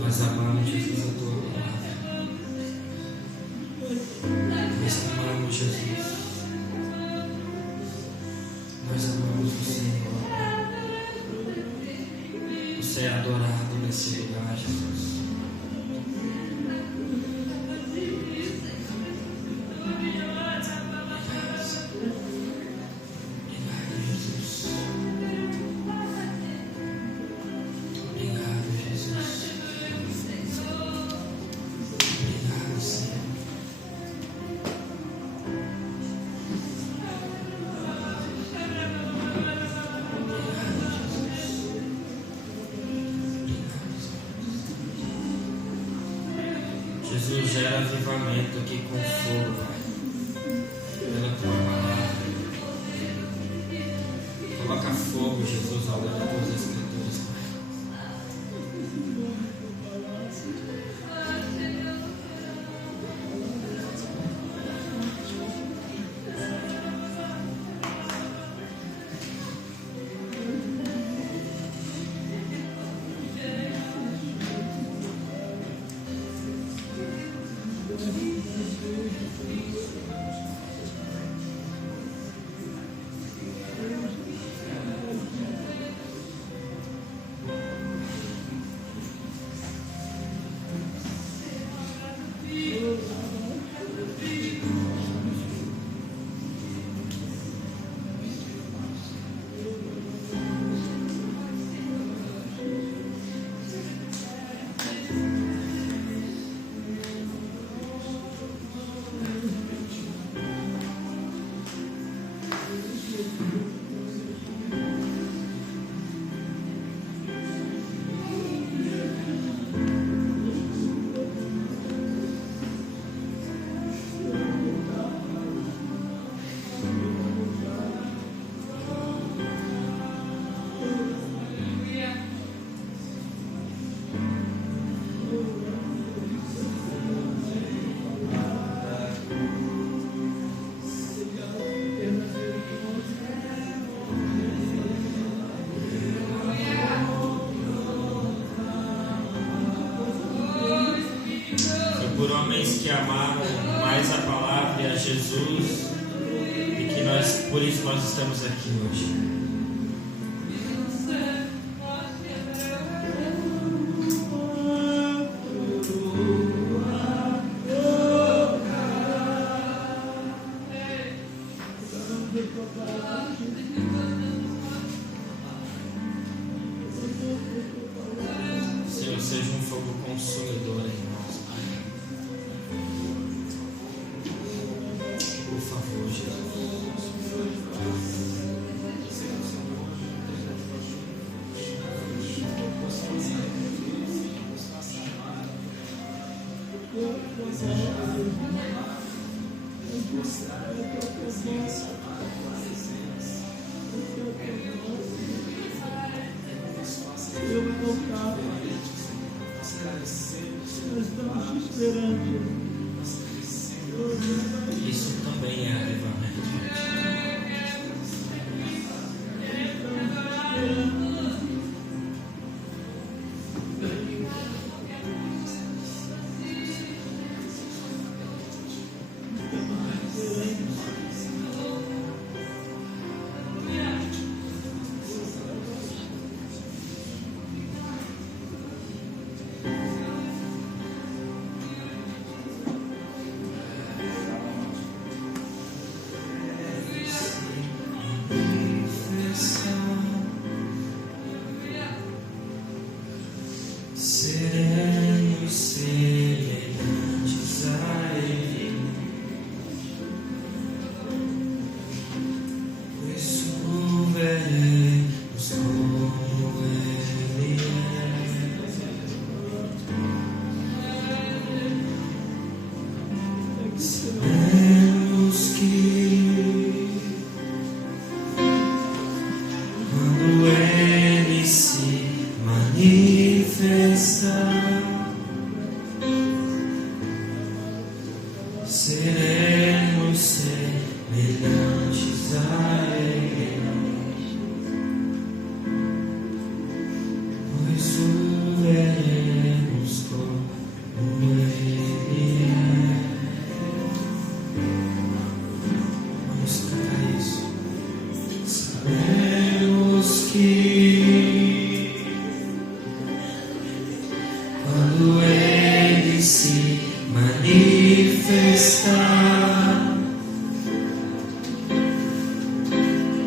Nós amamos, Jesus, a Tua palavra. Nós amamos, Jesus. Nós amamos o Senhor. Você é adorado nesse lugar, Jesus. Obrigado, Jesus. Obrigado, Jesus. Obrigado, Senhor. Obrigado, Jesus. Jesus, gera avivamento aqui com fogo, Pai, pela tua palavra. Coloca fogo, Jesus, ao lado das tuas escrituras, Pai. Por homens que amaram mais a palavra e a Jesus, e que por isso nós estamos aqui hoje. Senhor, seja um fogo consumidor em nós, Pai. Por favor, Jesus. Isso também é avivamento. Seremos semelhantes a Ele, pois o veremos como Ele é. Sabemos que quando Ele se manifestar, seremos semelhantes a Ele, pois o veremos como Ele é. Vamos cantar isso. Sabemos que quando Ele se manifestar,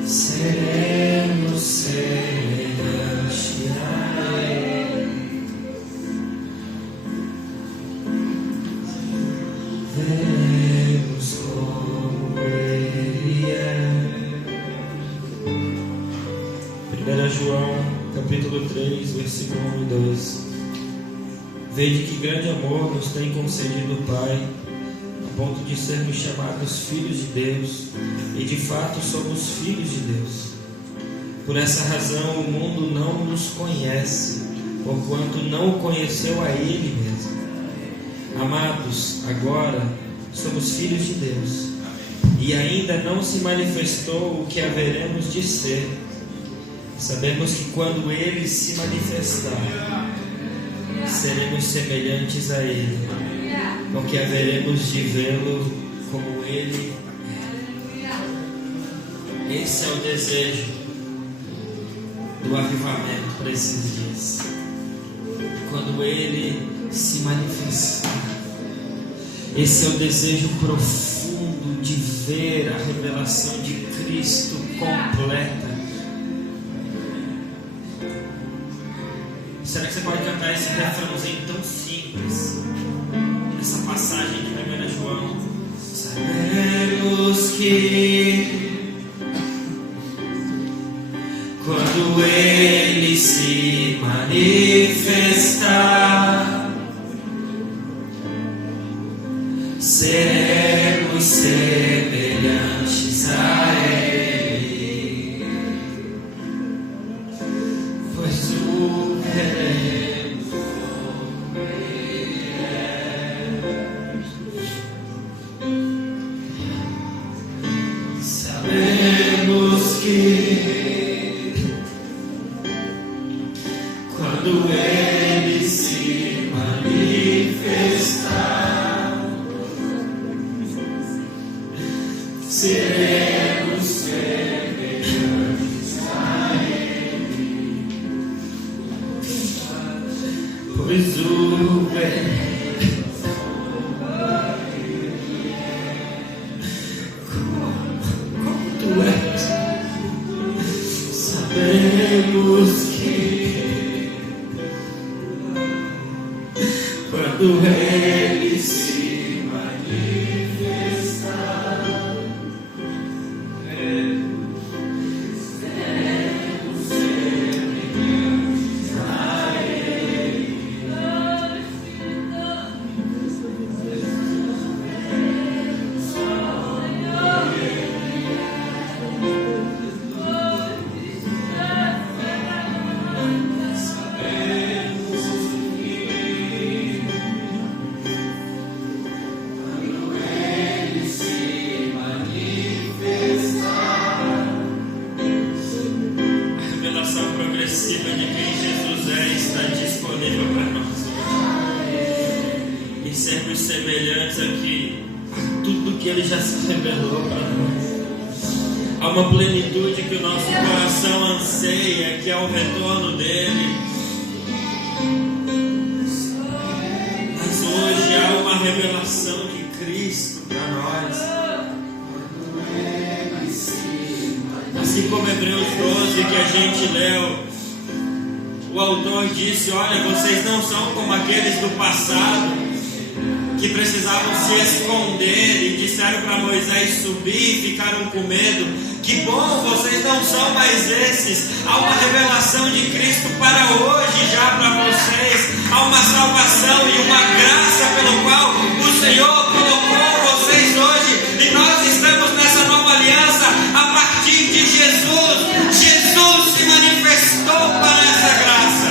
seremos semelhantes a Ele, veremos como Ele é. 1 João capítulo 3, versículo 1 e 2. Vede que grande amor nos tem concedido o Pai, a ponto de sermos chamados filhos de Deus, e de fato somos filhos de Deus. Por essa razão o mundo não nos conhece, porquanto não o conheceu a Ele mesmo. Amados, agora somos filhos de Deus, e ainda não se manifestou o que haveremos de ser. Sabemos que quando Ele se manifestar, seremos semelhantes a Ele, porque haveremos de vê-lo como Ele é. Esse é o desejo do avivamento para esses dias. Quando Ele se manifestar, esse é o desejo profundo de ver a revelação de Cristo completa. Será que você pode cantar esse refrãozinho tão simples nessa passagem de 1 João? Sabemos que quando Ele se manifestar, seremos semelhantes a Ele, pois o veremos como Ele é. Sabemos que quando Ele se manifestar, seremos semelhantes a Ele, pois o veremos como Tu és. Sabemos que quando Ele se manifestar, seremos semelhantes a Ele, progressiva de quem Jesus está disponível para nós, e sermos semelhantes aqui a tudo que Ele já se revelou para nós. Há uma plenitude que o nosso coração anseia, que é o retorno dEle, mas hoje há uma revelação de Cristo para nós. Assim como Hebreus 12 que a gente leu, o autor disse: olha, vocês não são como aqueles do passado que precisavam se esconder e disseram para Moisés subir e ficaram com medo. Que bom, vocês não são mais esses. Há uma revelação de Cristo para hoje já para vocês. Há uma salvação e uma graça pelo qual o Senhor colocou vocês hoje, e nós estamos nessa nova aliança a partir de Jesus. Jesus se manifestou para essa graça,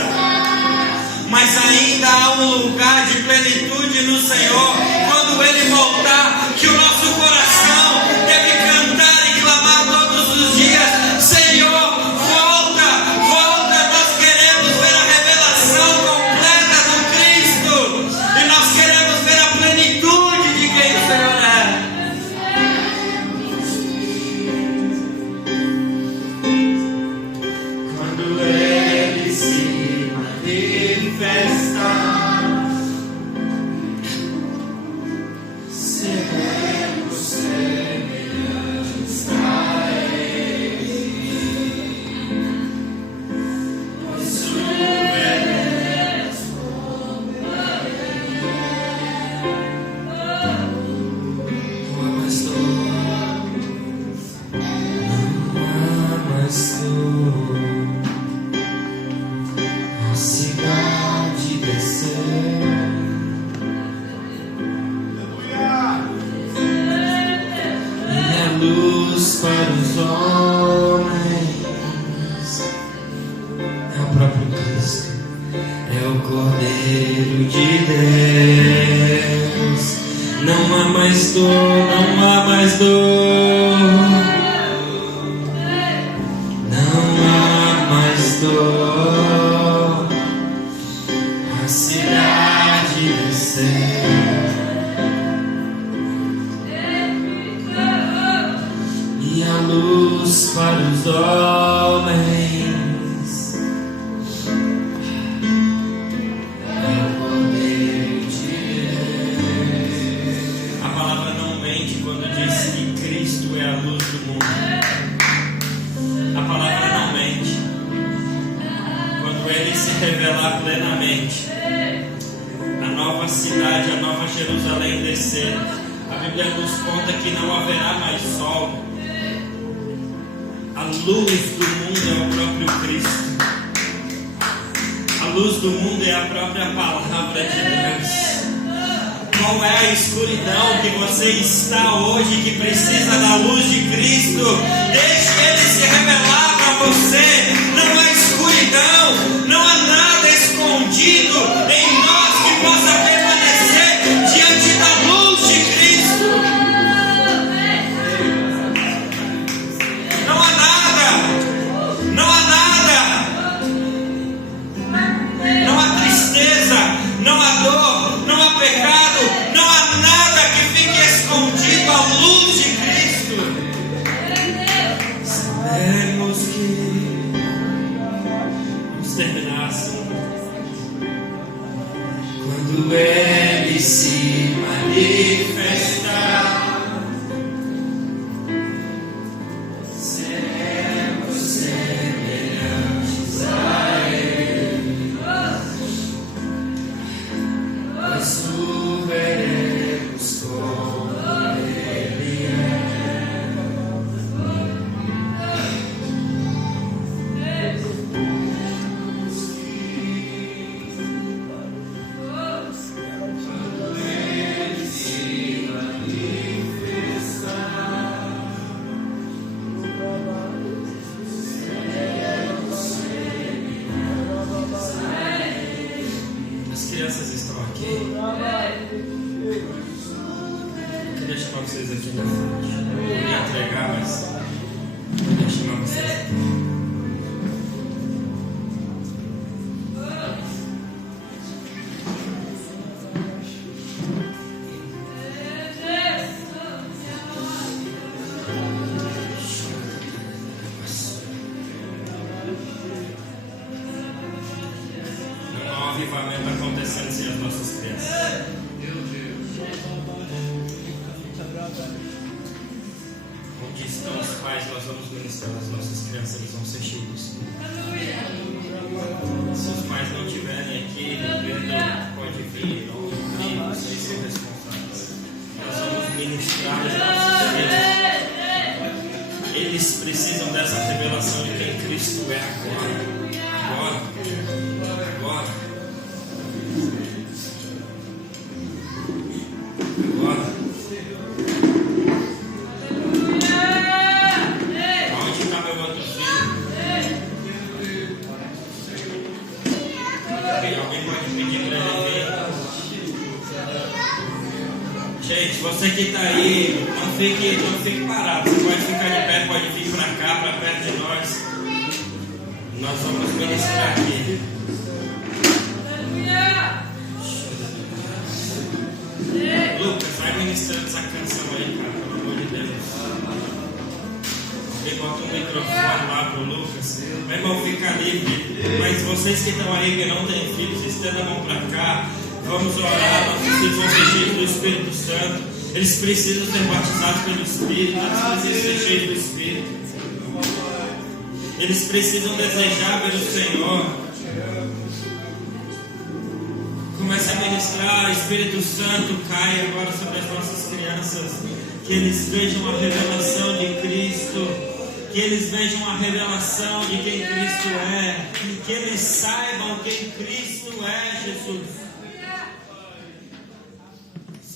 mas ainda há um lugar de plenitude no Senhor. Quando Ele voltar, que o nosso coração deve cantar e clamar todos os dias: Senhor, volta, volta. Nós queremos ver a revelação completa do Cristo, e nós queremos ver a plenitude de quem o Senhor é. Quando Ele se manifestar, seremos semelhantes a Ele, pois o veremos como Ele é. Não há mais dor, não há mais dor. A cidade desceu, o Cordeiro de Deus. Não há mais dor, não há mais dor. Não há mais dor. A cidade desceu. E a luz para os homens. Revelar plenamente a nova cidade, a nova Jerusalém descer. A Bíblia nos conta que não haverá mais sol. A luz do mundo é o próprio Cristo. A luz do mundo é a própria palavra de Deus. Qual é a escuridão que você está hoje, que precisa da luz de Cristo? Deixe Ele se revelar para você. Não há escuridão, não há nada escondido em nós que possa permanecer diante da luz de Cristo. Não há nada, não há nada, não há tristeza, não há dor, não há pecado, não há nada que fique escondido à luz de Cristo. Sabemos que terminar assim. Quando Ele se manifestar, seremos semelhantes a Ele, pois o veremos como Ele é. Vocês aqui na frente. Eu ia entregar, mas eu ia chamar vocês aqui. Não há um avivamento acontecendo sem as nossas crianças. Onde estão os pais, nós vamos ministrar as nossas crianças, eles vão ser cheios do Espírito. Se os pais não estiverem aqui, Pedro pode vir, ou vir, vocês são responsáveis. Nós vamos ministrar os nossos filhos. Eles precisam dessa revelação de quem Cristo é agora. Agora. Gente, você que está aí, não fique parado. Você pode ficar de pé, pode vir para cá, para perto de nós. Nós vamos ministrar aqui. Lucas, vai ministrando essa canção aí, cara, pelo amor de Deus. Alguém bota um microfone lá pro Lucas. Meu irmão, fica livre. Mas vocês que estão aí, que não têm filhos, estendam a mão para cá. Vamos orar, nossos filhos vão ser cheios do Espírito Santo. Eles precisam ser batizados pelo Espírito. Eles precisam ser cheios do Espírito. Eles precisam desejar pelo Senhor. Comece a ministrar. Espírito Santo, cai agora sobre as nossas crianças. Que eles vejam a revelação de Cristo. Que eles vejam a revelação de quem Cristo é. Que eles saibam quem Cristo é, Jesus.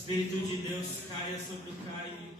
Espírito de Deus caia sobre o Caio.